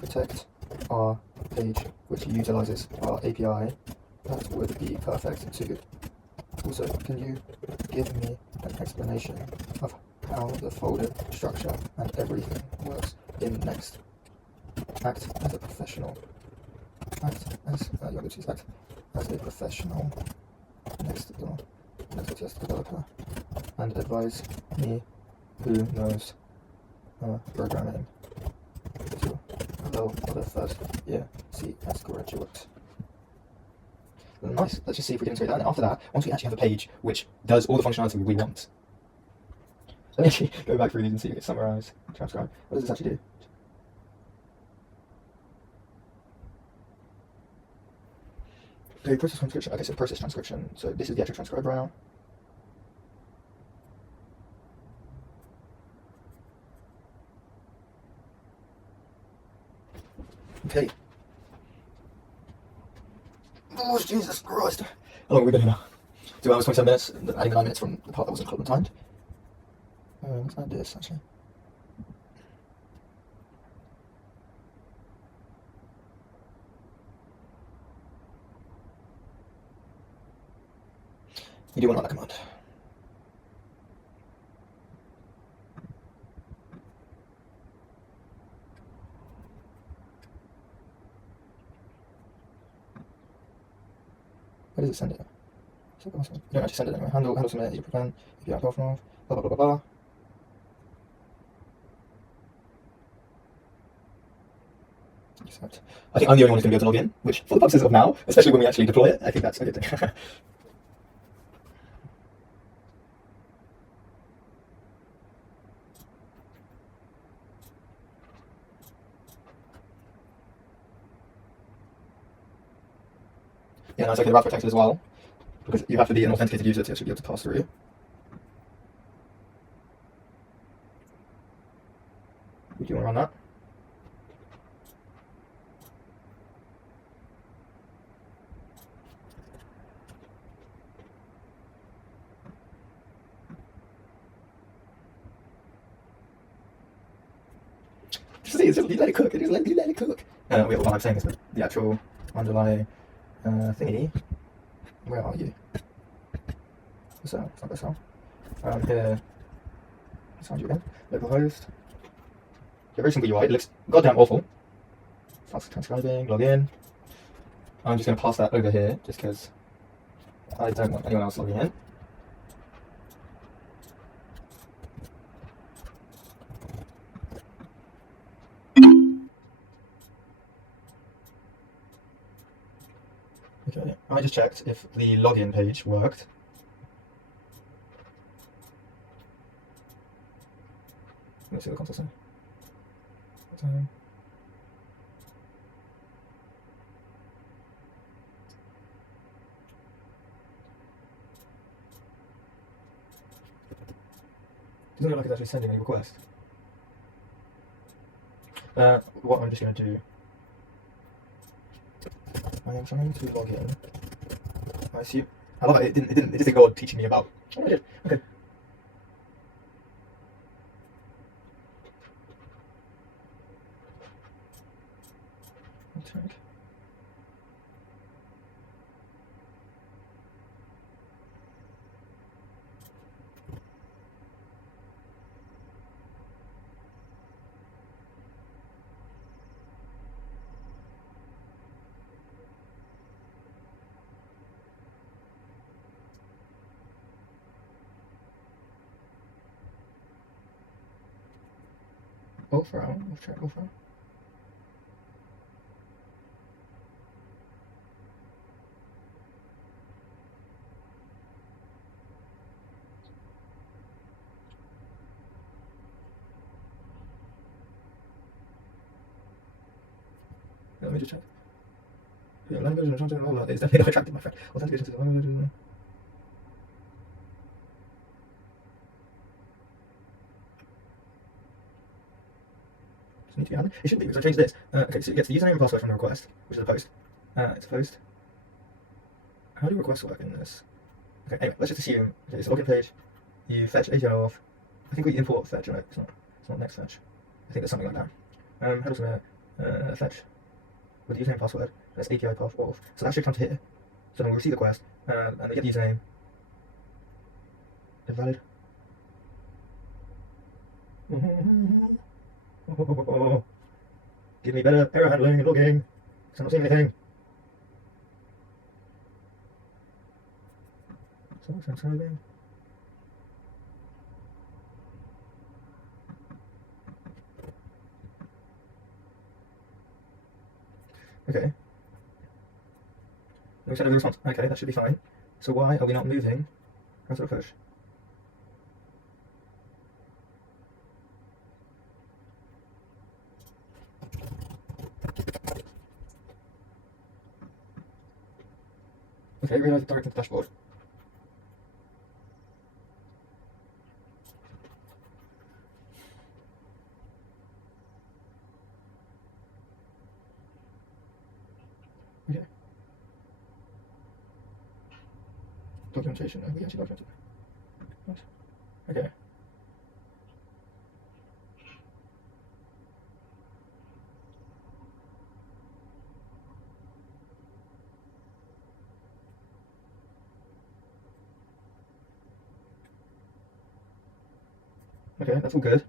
protect our page which utilizes our API. That would be perfect too. Also, can you give me an explanation of how the folder structure and everything works in Next? Act as a professional. Act as a professional Next.js developer and advise me who knows programming to allow for the first year CS graduate. Nice. Let's just see if we can integrate that. And after that, once we actually have a page which does all the functionality we want, let me actually go back through these and see if we can summarize, transcribe. What does this actually do? Okay, process transcription. Okay, so process transcription. So this is the actual transcribe route. Okay. Oh, Jesus Christ. How long have we been here now? 2 hours, 27 minutes, adding the 9 minutes from the part that wasn't clocked timed. Let's add this, actually. You do want to run that command. Where does it send it? You don't actually send it anyway. Handle submit, you prevent, if you act off and off, blah blah blah blah. Accept. I think I'm the only one who's going to be able to log in, which for the purposes of now, especially when we actually deploy it, I think that's a good thing. Yeah, no, it's okay, the route protected as well, because you have to be an authenticated user to actually be able to pass through. Would you want to run that? Just see, it's just, you let it cook, you let it cook. What I'm saying is that the actual underlying thingy. Where are you? It's not this one. Here. Let's find you again. Localhost. Yeah, very simple UI. It looks goddamn awful. Starts transcribing, log in. I'm just going to pass that over here, just because I don't want anyone else logging in. Okay, I just checked if the login page worked. Let's see what the console say. Doesn't look like it's actually sending any request. What I'm just going to do, I am trying to log in. I assume. I love it. It just ignored teaching me about. Oh, I did. Okay. Check. Offer out. Let's try offer. Let me just check. Yeah, language and content and all that is definitely not attractive, my friend. Authentication to the language. Need to be added. It shouldn't be because I changed this. Okay, so it gets the username and password from the request, which is a post. It's a post. How do requests work in this? Okay, anyway, let's just assume. Okay, so login page. You fetch API off. I think we import fetch, right? It's not next fetch. I think there's something like that. How does it fetch with the username and password? That's API path off. So that should come to here. So then we'll receive the request and they get the username. Is valid? Give me better error handling and logging, because I'm not seeing anything. So transcribing. Okay. We send over the response. Okay, that should be fine. So why are we not moving? How's it push? Okay, realize direct to the dashboard. Okay. Documentation, we actually documented. What? Okay. Okay, that's all good.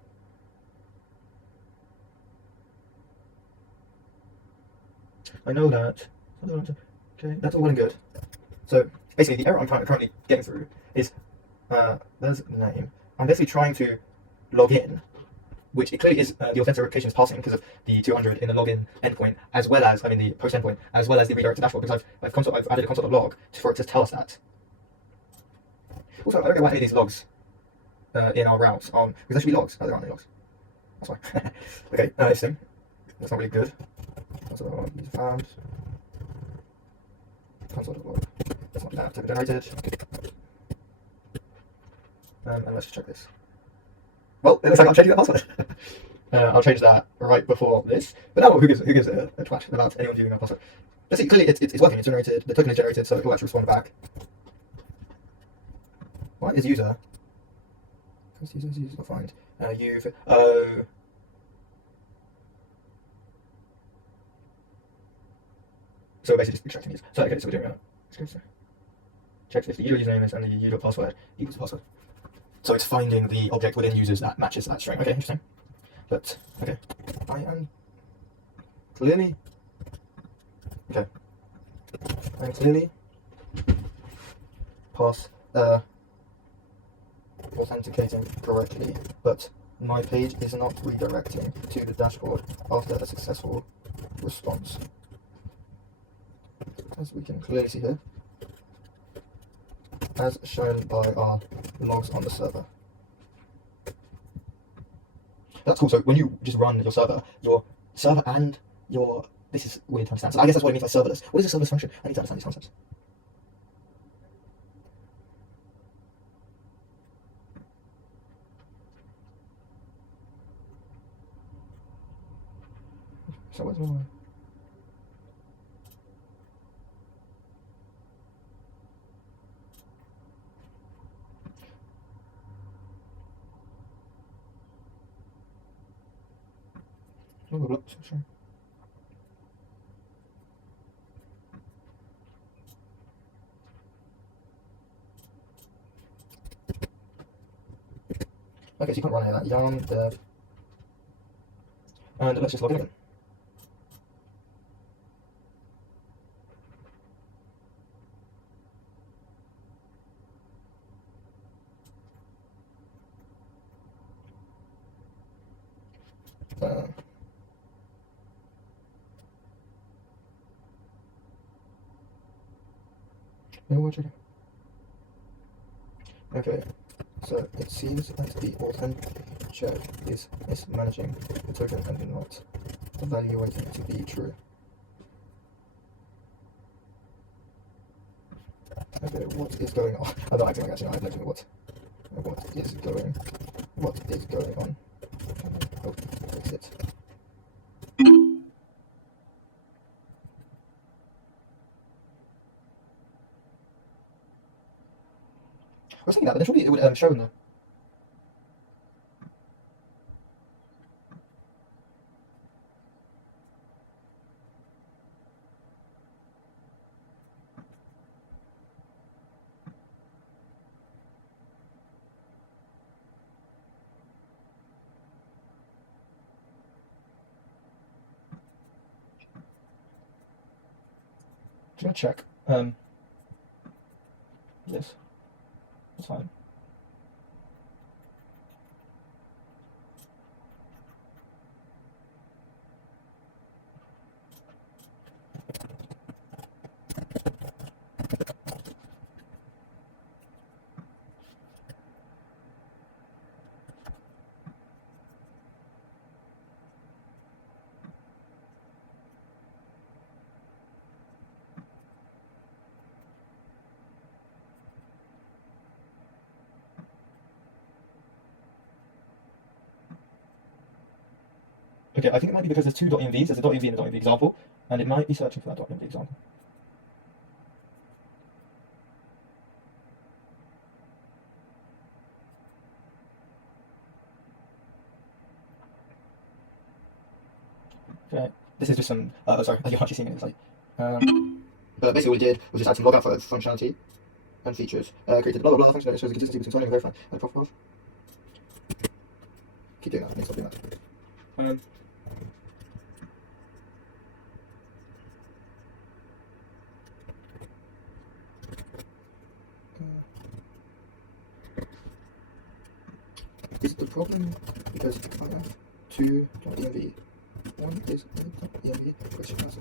I know that. Okay, that's all well and good. So basically, the error I'm currently getting through is there's the name. I'm basically trying to log in, which it clearly is the authentication is passing because of the 200 in the login endpoint, as well as the post endpoint, as well as the redirect to dashboard. Because I've added a console.log for it to tell us that. Also, I don't get why any of these logs in our routes on, because there should be logs. Oh, there aren't any logs. That's why. Okay, interesting. That's not really good. So user found. console.log. Let's not do that. Type generated. And let's just check this. Well, it looks like I'm changing that password. I'll change that right before this. But now, who gives a twat about anyone viewing that password? Let's see. Clearly, it's working. It's generated. The token is generated, so it will actually respond back. What is user? Because user not find. Oh. So basically just extracting these. So okay, so we're doing that. Checks if the user username is and the user password equals the password. So it's finding the object within users that matches that string. Okay, interesting. But okay, I am clearly authenticating correctly, but my page is not redirecting to the dashboard after a successful response. As we can clearly see here, as shown by our logs on the server. That's cool. So when you just run your server and your... This is weird to understand. So I guess that's what it means by serverless. What is a serverless function? I need to understand these concepts. So where's my... Sure. Okay, so you can't run any of that. Yarn dev. And let's just log in again. Okay, so it seems that the authent check is mismanaging the token and not evaluating it to be true. Okay, what is going on? I'm not acting like actually, I'm looking at what is going on. Oh, fix it. I was thinking that, but then surely it would show in there. Just gonna check. Yes, that's fine. Okay, I think it might be because there's two .envs. There's a .env and a .env example, and it might be searching for that .env example. Okay, this is just some. Sorry, you're actually seeing it. It's like. But basically, what we did was just add some logout functionality and features. Created blah blah blah functionality that shows the consistency between signing and verifying and profile. Keep doing that. Stop doing that. Is the problem because I have two .env. One is .env, which has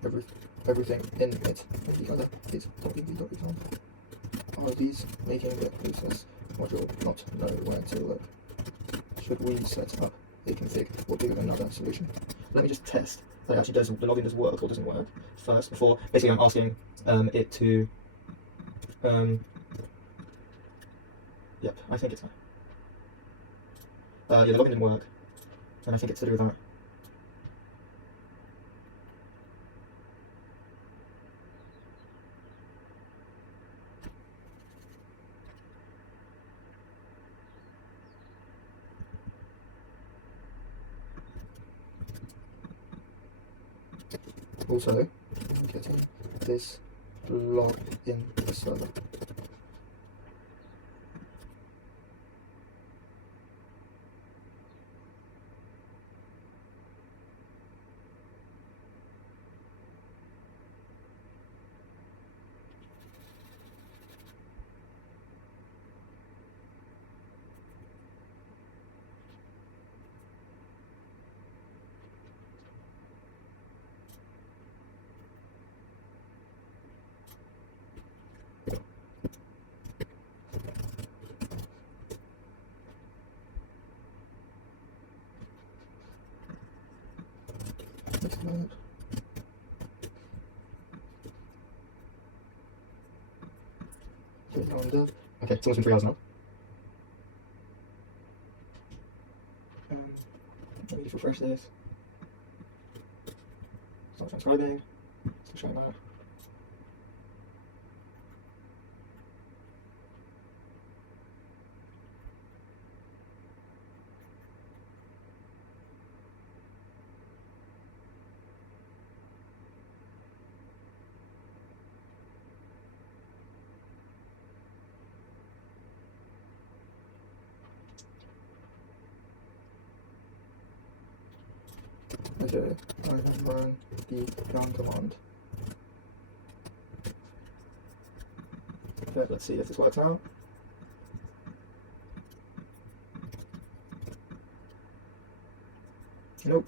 everything in it, and the other is .env.example. Are these making the business module not know where to look? Should we set up a config or do another solution? Let me just test that it actually does, the login does work or doesn't work first, before basically I'm asking it to Yep, I think it's fine. Yeah, the login didn't work, and I think it's to do with that. Also, getting this login server. Okay, it's almost been 3 hours now. Let me just refresh this. Start transcribing. Still showing that. Okay, I will run the run command. Okay, let's see if this works out. Nope.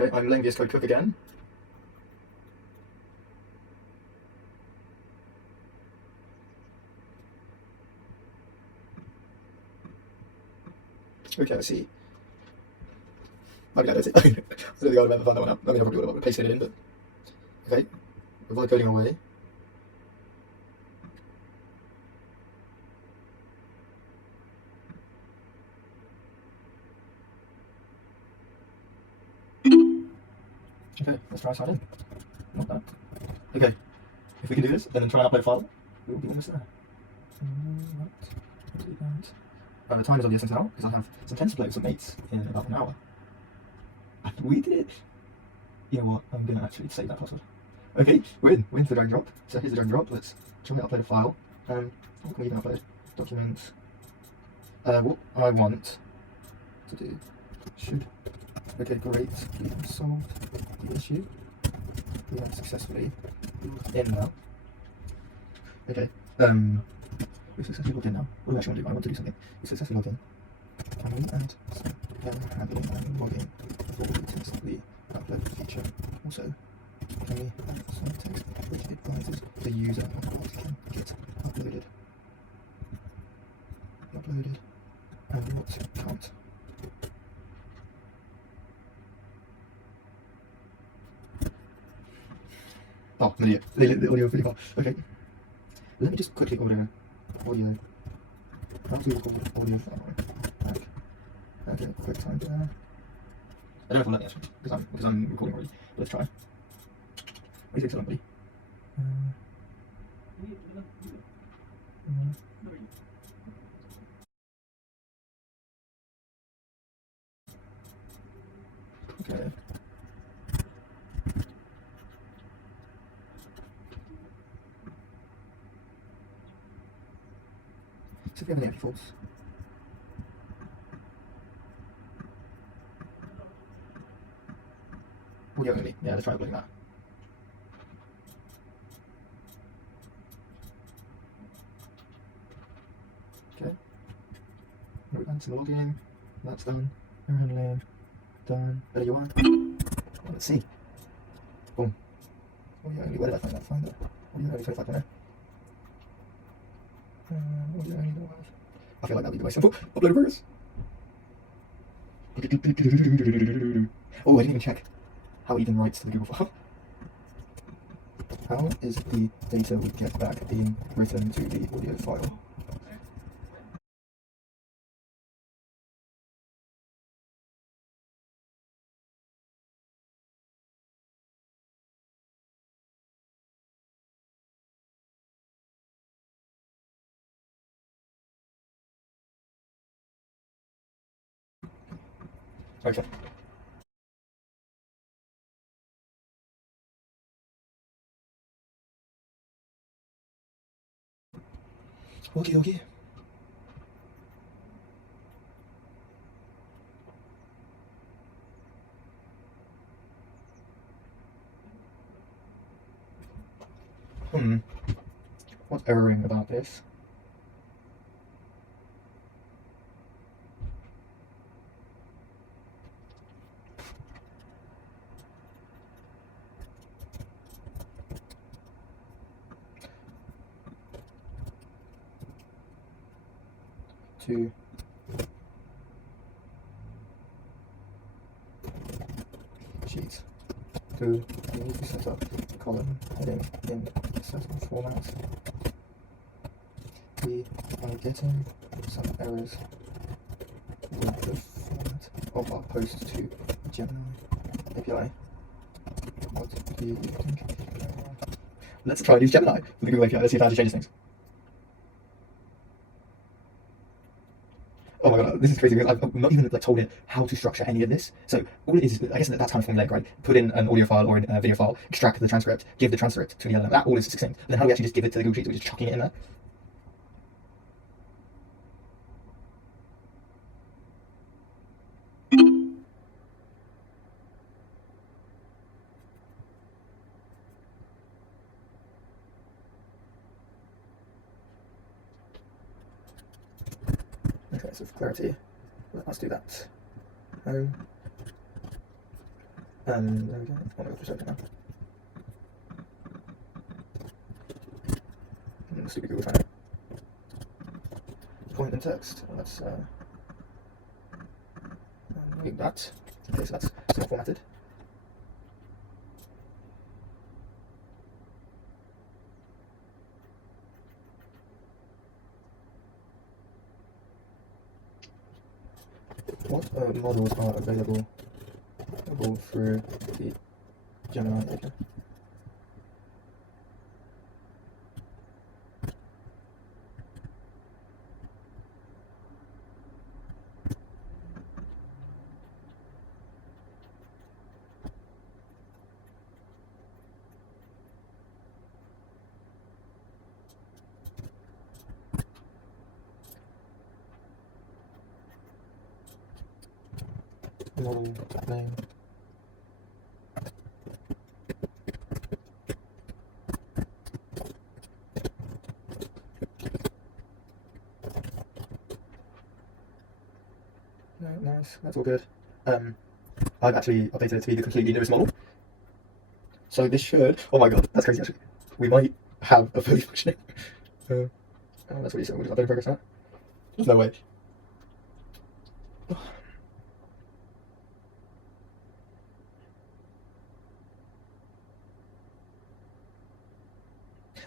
Okay, I'm letting VS Code cook again. Okay, let's see. I'm glad that's it. I don't think I would ever find that one out. I mean, I probably would have pasted it in, but... Okay, avoid coding away. Okay, let's try sign in. Not bad. Okay, if we can do this, then try and upload a file, we will be almost there. The time is of the essence now, because I have some tennis play with some mates in about an hour. And we did it! You know what, I'm gonna actually save that password. Okay, we're in for the drag and drop. So here's the drag and drop, let's try and upload a file. What can we even upload? Documents. What I want to do should... Okay, great, we have solved the issue. We have successfully logged in now. Okay, we've successfully logged in now. What do I actually want to do? I want to do something. We've successfully logged in. Can we and handling and logging before we test the upload feature? Also, can we add some text which advises the user of what can get uploaded? And what can't? Oh, an idiot. The audio is pretty far. Okay. Let me just quickly order audio How to record audio file. Okay, quick time down. I don't know if I'll let me actually, because I'm recording already. But let's try. What do you think, somebody? Okay. See if we have any empty faults. Audio only. Yeah, let's try uploading that. Okay. We're done some logging. That's done. Error handling. Done. Better you are. Well, let's see. Boom. Audio only. Where did I find that? Find that. Audio only 25.0. Audio only. I feel like that'd be the most simple. Upload progress. Oh, I didn't even check how it even writes to the Google file. How is the data we get back being written to the audio file? Okay. Okay. What's erroring about this? To sheets. Do we need to set up the column heading in a certain format? We are getting some errors with the format of our post to Gemini API. What do you think? Let's try and use Gemini with the Google API. Let's see if that actually changes things. Oh my god, this is crazy because I've not even told it how to structure any of this. So all it is, I guess that's kind of formulaic, right? Put in an audio file or a video file, extract the transcript, give the transcript to the LLM. That all is succinct. But then how do we actually just give it to the Google Sheets? We're just chucking it in there. Okay, so for clarity, let's do that. There we go. Oh, go for a second now. Stupid Google trying to point in text. Let's read that. Okay, so that's still formatted. What models are available through the Gemini API? Model name. No, nice, that's all good. I've actually updated it to be the completely newest model. So this should, oh my god, that's crazy actually. We might have a fully functioning. Oh, that's what you said, we'll just update in progress now. There's no way.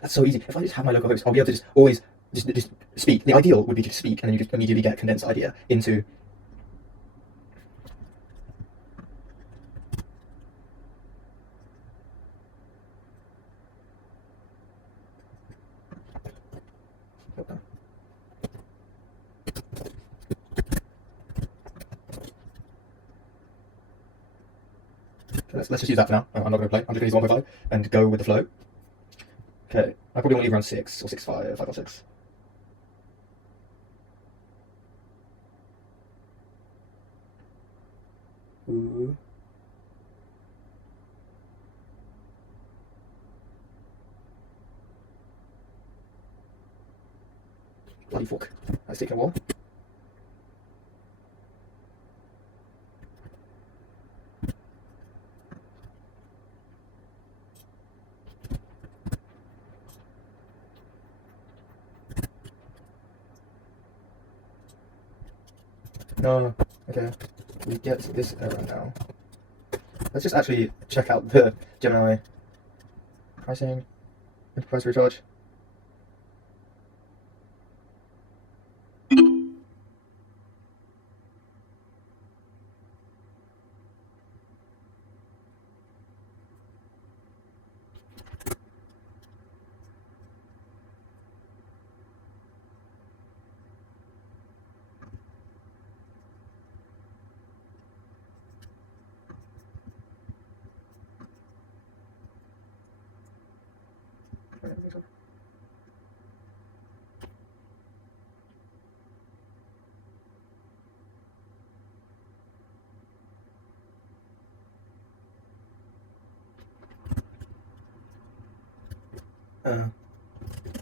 That's so easy. If I just have my local host, I'll be able to just always just speak. The ideal would be to just speak, and then you just immediately get a condensed idea into. Let's just use that for now. I'm not going to play. I'm just going to use 1.5 and go with the flow. Okay, I probably want to leave around 6 or 6.5, 5 or 6. Ooh. Bloody fork. That's taking a while. No, okay. We get this error now. Let's just actually check out the Gemini pricing, enterprise recharge.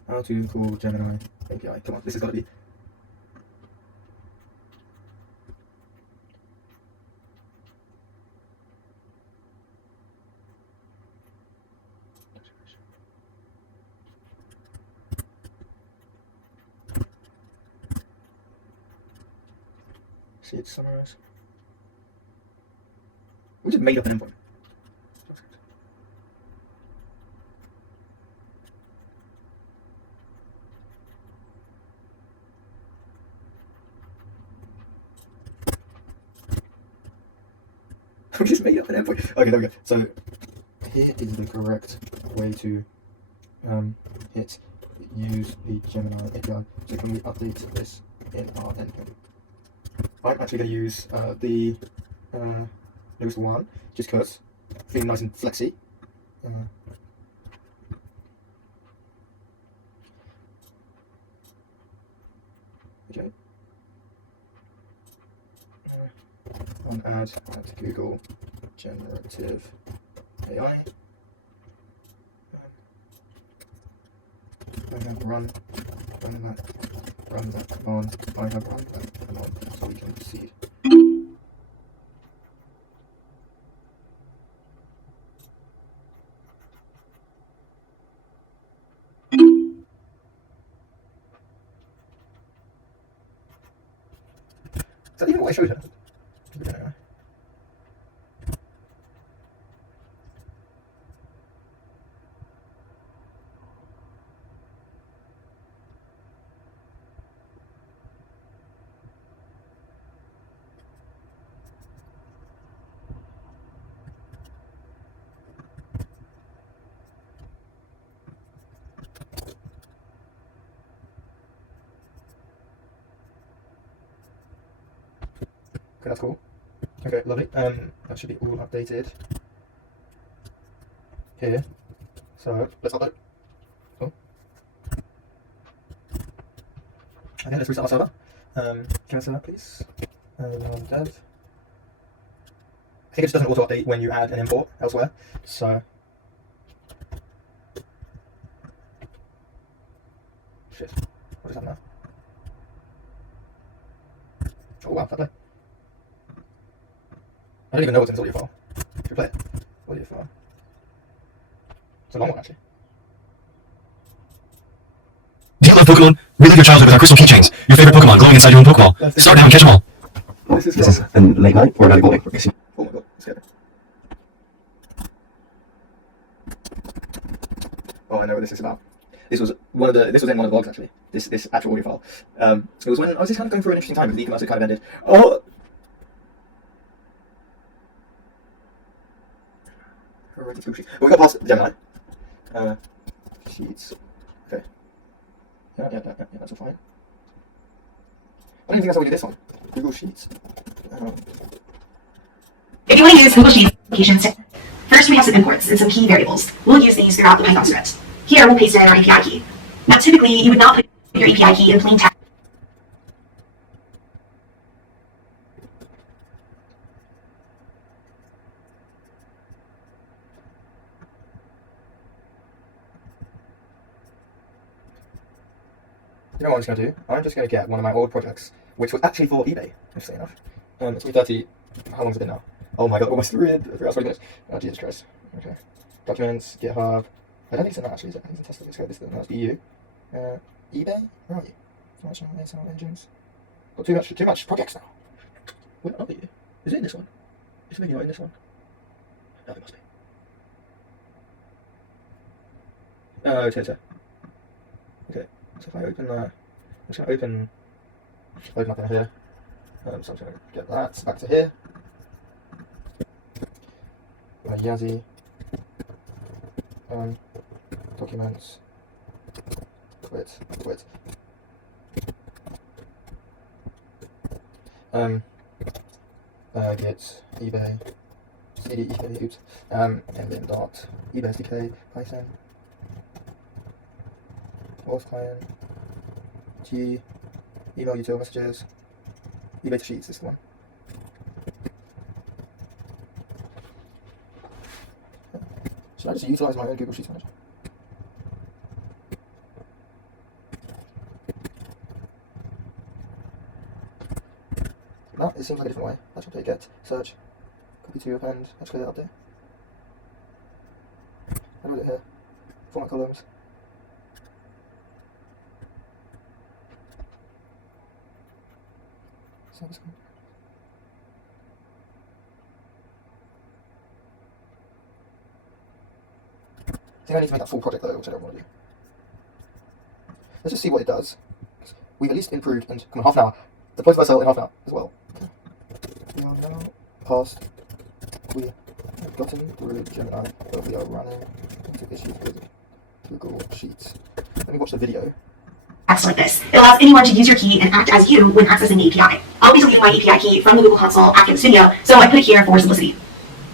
How to call Gemini API. Come on, this has got to be. See it summarize. We just made up an endpoint. We just made up an endpoint. Okay, there we go. So here is the correct way to hit use the Gemini API. So can we update this in our endpoint? I'm actually going to use the newest one, just because feeling nice and flexy. Okay. On add at Google generative AI. I have run that command. I have run that command, so we can proceed. Is that even what I showed her? Okay, that's cool. Okay, lovely. That should be all updated here. So let's upload. Oh. Okay, let's restart our server. Can I send that, please? Dev. I think it just doesn't auto update when you add an import elsewhere. So shit. What is that now? Oh wow, that play. I don't even know what's in this audio file. Should we play it? Audio file. It's a long one, actually. Do you love Pokemon? Relive your childhood with our crystal keychains. Your favorite Pokemon glowing inside your own Pokeball. Start now and catch them all. This is a late night or early morning. Oh my god, let's get it. Oh, I know what this is about. This was in one of the vlogs actually. This actual audio file. It was when I was just kind of going through an interesting time because the e-commerce had kind of ended. Oh. But we got past Gemini. Sheets. Okay. Yeah, that's all fine. I don't even think that's how we do this one. Google Sheets. If you want to use Google Sheets applications, first we have some imports and some key variables. We'll use these throughout the Python script. Here we'll paste in our API key. Now typically you would not put your API key in plain text. You know what I'm just going to do? I'm just going to get one of my old projects, which was actually for eBay, interesting enough. It's 3:30. How long has it been now? Oh my god, almost 3 hours, 20 minutes. Oh, Jesus Christ. Okay. Documents, GitHub. I don't think it's in that actually, is it? I think it's in Tesla. Let's go this. That's EU. eBay? Where are you? Functional ASL engines. Got too much projects now. Where are you? Is it in this one? Is it maybe not in this one? No, it must be. It's here. Okay. So if I open that, I'm just going to open up in here. So I'm just going to get that back to here. Yazzie. Documents. Quit. Git eBay. CD eBay. Oops. And then dot eBay SDK Python. Auth client. G. Email util messages. eBay to Sheets is the one. Should I just utilize my own Google Sheets manager? No, it seems like a different way. I should take get, search, copy to append, let's clear that up there. How do I do it here? Format columns. Service code. I think I need to make that full project though, which I don't want to do. Let's just see what it does. We've at least improved, and come on, half an hour. Deploy to myself in half an hour as well. Okay. We are now past. We have gotten through Gemini, but we are running into issues with Google Sheets. Let me watch the video. Apps like this. It allows anyone to use your key and act as you when accessing the API. I'll be deleting my API key from the Google console after this video, so I put it here for simplicity.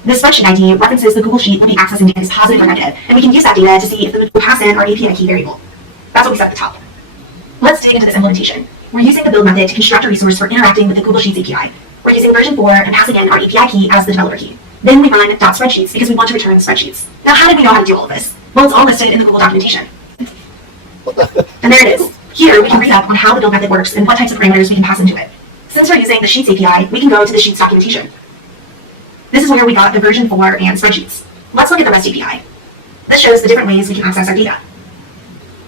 This spreadsheet ID references the Google Sheet we'll be accessing data as positive or negative, and we can use that data to see if we pass in our API key variable. That's what we set at the top. Let's dig into this implementation. We're using the build method to construct a resource for interacting with the Google Sheets API. We're using version 4 and passing in our API key as the developer key. Then we run .spreadsheets because we want to return the spreadsheets. Now, how did we know how to do all of this? Well, it's all listed in the Google documentation. And there it is. Here, we can read up on how the build method works and what types of parameters we can pass into it. Since we're using the Sheets API, we can go to the Sheets documentation. This is where we got the version 4 and spreadsheets. Let's look at the REST API. This shows the different ways we can access our data.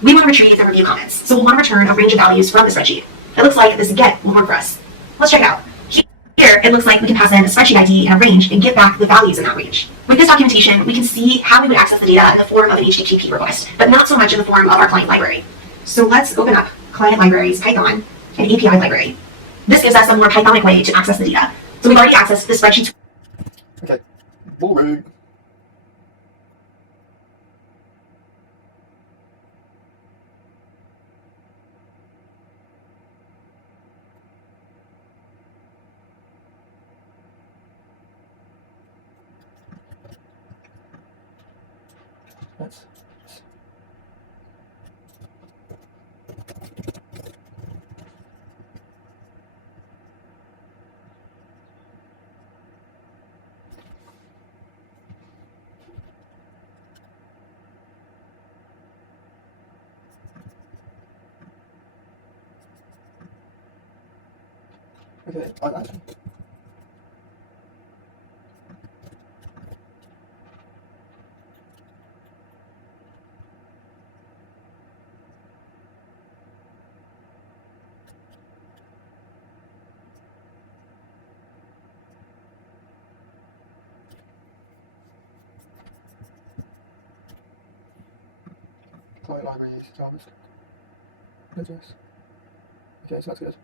We want to retrieve and review comments, so we'll want to return a range of values from the spreadsheet. It looks like this get will work for us. Let's check it out. Here, it looks like we can pass in a spreadsheet ID and a range and get back the values in that range. With this documentation, we can see how we would access the data in the form of an HTTP request, but not so much in the form of our client library. So let's open up Client Libraries, Python, and API Library. This gives us a more Pythonic way to access the data. So we've already accessed the spreadsheets. Okay, boring. Let's okay, actually. Client library, JavaScript. Node.js. Okay, so that's good.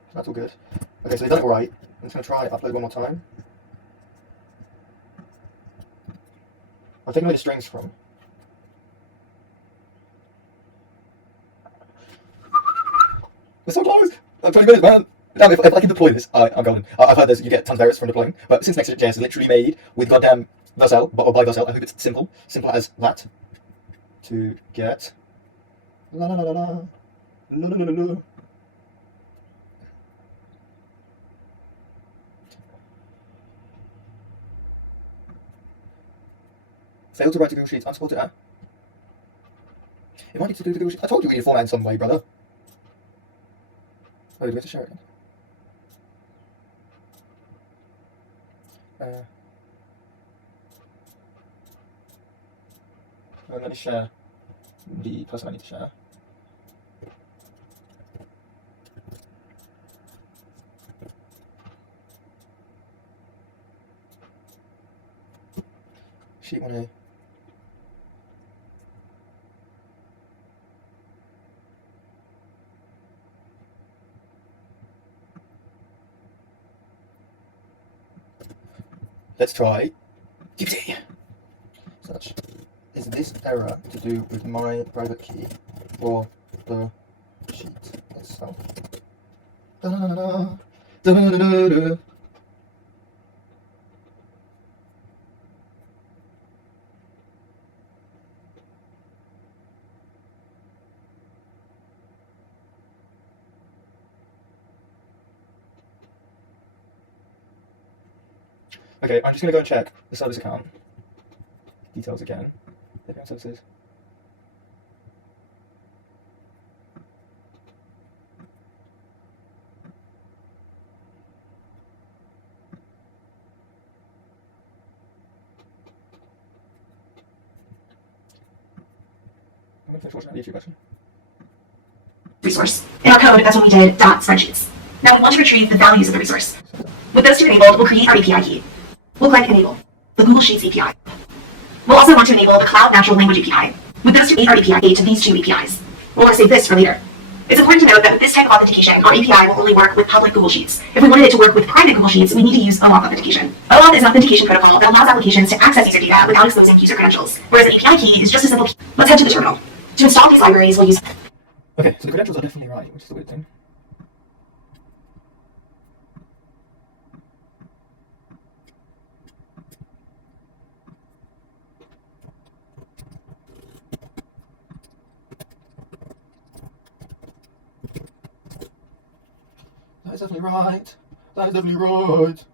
So that's all good. Okay, so they've done it all right. I'm just going to try upload one more time. I've taken away the strings from. We're so close! I'm 20 minutes, man! Now, if I can deploy this, I'm golden. I've heard you get tons of errors from deploying, but since Next.js is literally made with goddamn Vercel, or by Vercel, I hope it's simple as that, to get la la la la la la la la la la. Failed to write to Google Sheets, unsupported app. It might need to do the Google Sheets. I told you we need a format in some way, brother. Oh, do we have to share it again? Let me share the person I need to share. Sheet 1A. Let's try GPT. Search. Is this error to do with my private key or the sheet itself? Da-da-da-da. Da-da-da-da-da. Okay, I'm just going to go and check the service account details again. Account services. I'm going to finish watching that YouTube question. Resource. In our code, that's when we did .spreadsheets. Now we want to retrieve the values of the resource. With those two enabled, we'll create our API key. We'll click Enable, the Google Sheets API. We'll also want to enable the Cloud Natural Language API. With those two, our API key to these two APIs. We'll want to save this for later. It's important to note that with this type of authentication, our API will only work with public Google Sheets. If we wanted it to work with private Google Sheets, we need to use OAuth authentication. OAuth is an authentication protocol that allows applications to access user data without exposing user credentials, whereas an API key is just a simple key. Let's head to the terminal. To install these libraries, we'll use... Okay, so the credentials are definitely right, which is the weird thing. That is definitely right. That is definitely right.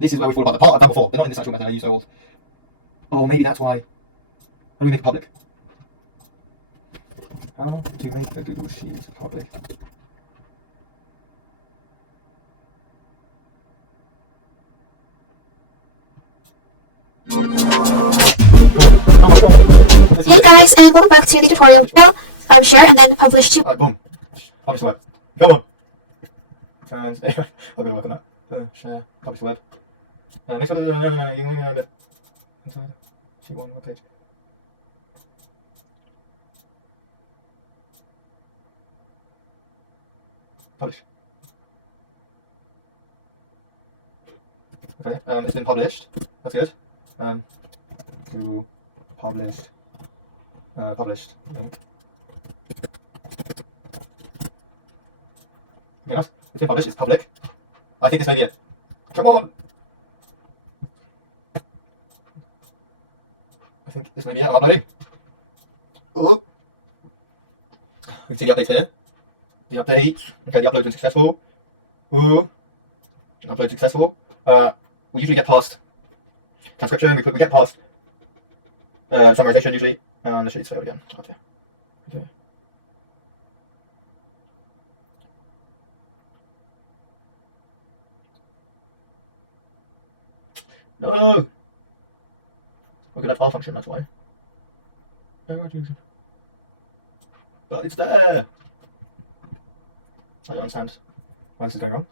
This is where we fall apart. The part I've done before, they're not in this actual method I used old. Oh, maybe that's why. How do we make it public? How to make a Google Sheet public? Hey guys, and welcome back to the tutorial. Now, share and then publish to... Alright, boom. Publish the web. Go on. And anyway, I'm going to work on that. Share, publish the web. Next one, inside sheet 1 web page. Publish. Okay, it's been published. That's good. To published. Published. Okay, nice. It's been published. It's public. I think this may be it. Come on. I think this may be it. I'm uploading. Oh. We can see the update here. The update. Okay, the upload's been successful. Ooh. Upload successful. We usually get past transcription. We get past summarization usually, and the shades failed again. Oh dear. Okay. No! We're gonna have half function, that's why. But it's there! I don't understand why this is going wrong.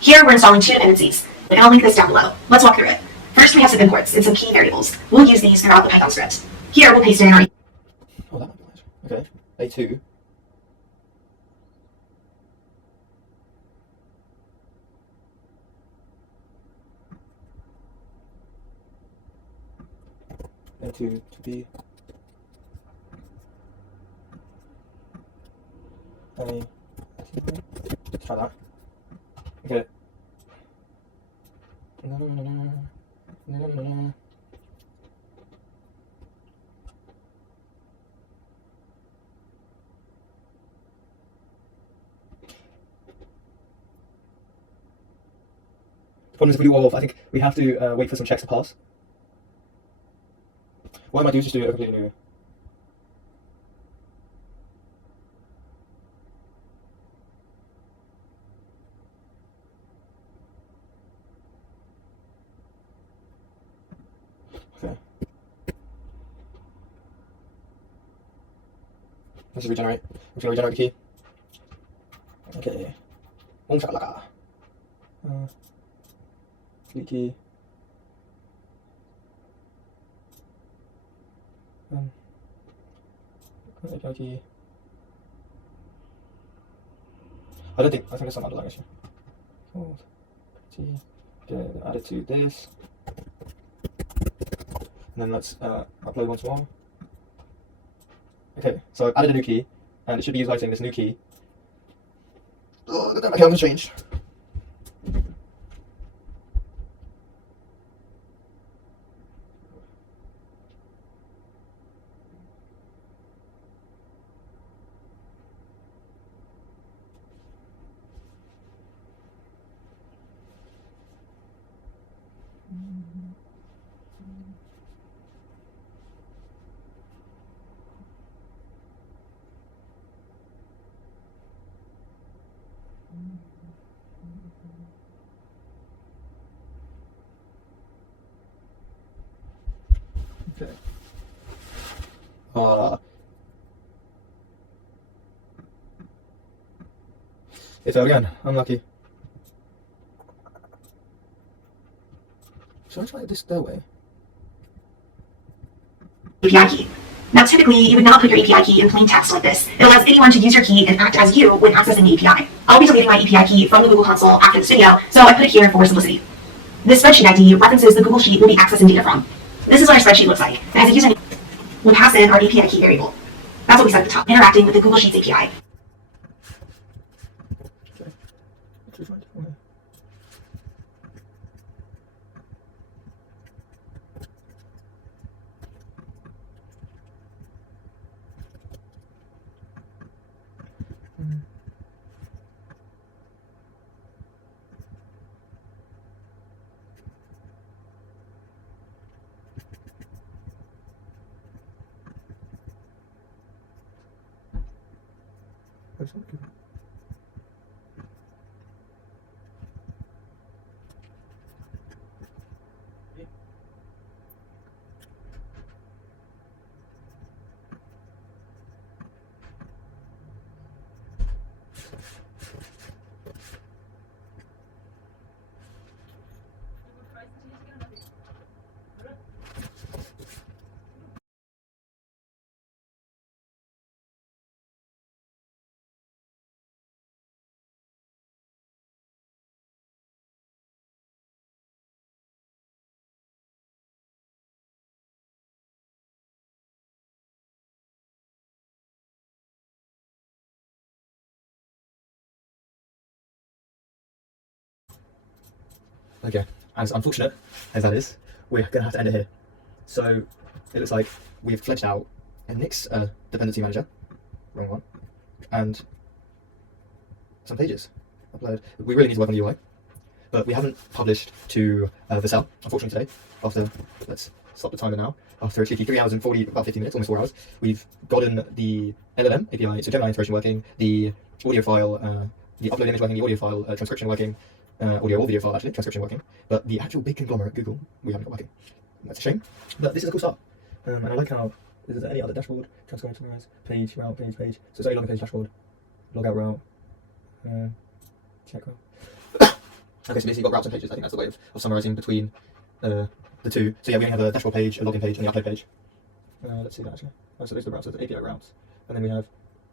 Here we're installing two dependencies, and I'll link this down below. Let's walk through it. First, we have some imports and some key variables. We'll use these throughout the Python script. Here, we'll paste in our Oh, that might be nice. Okay. A2. A2 to B. A. Let's try that. Okay. The problem is if we do all of, I think we have to wait for some checks to pass. What I might do is just do a completely new. Okay. Let's just regenerate. I'm just gonna regenerate the key. Okay. Om shakalaka. Delete key. Key. I think there's some underlying issue. Okay, add it to this. And then let's upload once more. Okay, so I've added a new key, and it should be utilizing this new key. Oh, my camera's changed. Okay. It failed again. Unlucky. Should I try this their way? API key. Now, typically, you would not put your API key in plain text like this. It allows anyone to use your key and act as you when accessing the API. I'll be deleting my API key from the Google console after this video, so I put it here for simplicity. This spreadsheet ID references the Google Sheet we'll be accessing data from. This is what our spreadsheet looks like. It has a username. We'll pass in our API key variable. That's what we said at the top, interacting with the Google Sheets API. Okay, as unfortunate as that is, we're going to have to end it here. So it looks like we've fledged out a Nix dependency manager, wrong one, and some pages. Upload. We really need to work on the UI. But we haven't published to the cell, unfortunately, today. After, let's stop the timer now. After 3 hours and about 50 minutes, almost 4 hours, we've gotten the LLM API, so Gemini integration working, the audio file, the upload image working, the audio file, transcription working, audio or video file actually, transcription working, but the actual big conglomerate, Google, we haven't got working. That's a shame, but this is a cool start. And I like how, is there any other dashboard, transcribe, summarize, page, route, page, so it's only login page dashboard, log out route, check route. Okay, so basically you've got routes and pages. I think that's the way of summarizing between the two. So yeah, we only have a dashboard page, a login page, and the upload page. Let's see that actually. Oh, so there's the routes, so the API routes. And then we have,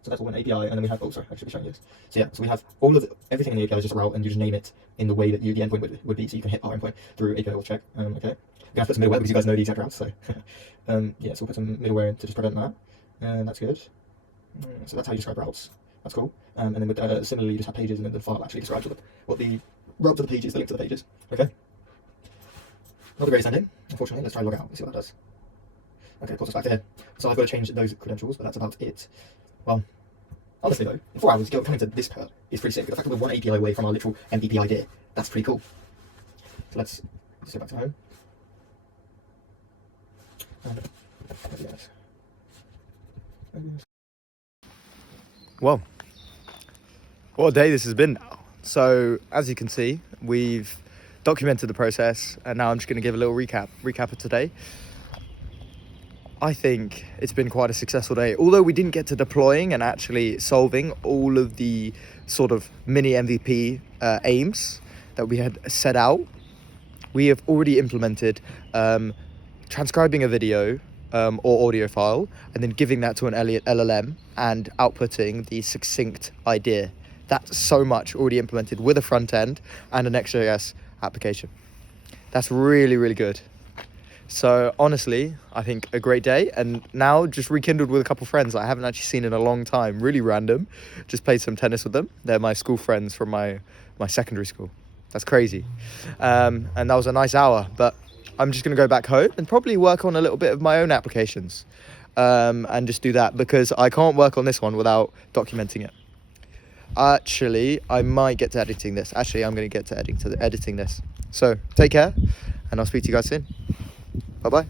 so that's all an API, and then we have, oh sorry, I should be showing you this. So yeah, so we have all of everything in the API is just a route, and you just name it in the way that the endpoint would be, so you can hit our endpoint through API auth check. Okay. We're going to have to put some middleware because you guys know the exact routes, so yeah, so we'll put some middleware in to just prevent that. And that's good. So that's how you describe routes. That's cool. And then with, similarly, you just have pages, and then the file actually describes what the route to the pages, the link to the pages. Okay. Not the greatest ending, unfortunately. Let's try and log out and see what that does. Okay, of course it's back to here. So I've got to change those credentials, but that's about it. Well, honestly though, in 4 hours, coming to this part is pretty sick. The fact that we're one API away from our literal MVP idea, that's pretty cool. So let's go back to home. Well, what a day this has been now. So, as you can see, we've documented the process, and now I'm just going to give a little recap of today. I think it's been quite a successful day. Although we didn't get to deploying and actually solving all of the sort of mini MVP aims that we had set out, we have already implemented transcribing a video or audio file, and then giving that to an LLM and outputting the succinct idea. That's so much already implemented with a front end and an Next.js application. That's really, really good. So honestly, I think a great day, and now just rekindled with a couple friends I haven't actually seen in a long time. Really random. Just played some tennis with them. They're my school friends from my secondary school. That's crazy. And that was a nice hour, but I'm just going to go back home and probably work on a little bit of my own applications and just do that, because I can't work on this one without documenting it. Actually, I might get to editing this. Actually, I'm going to get to editing this. So take care, and I'll speak to you guys soon. Bye-bye.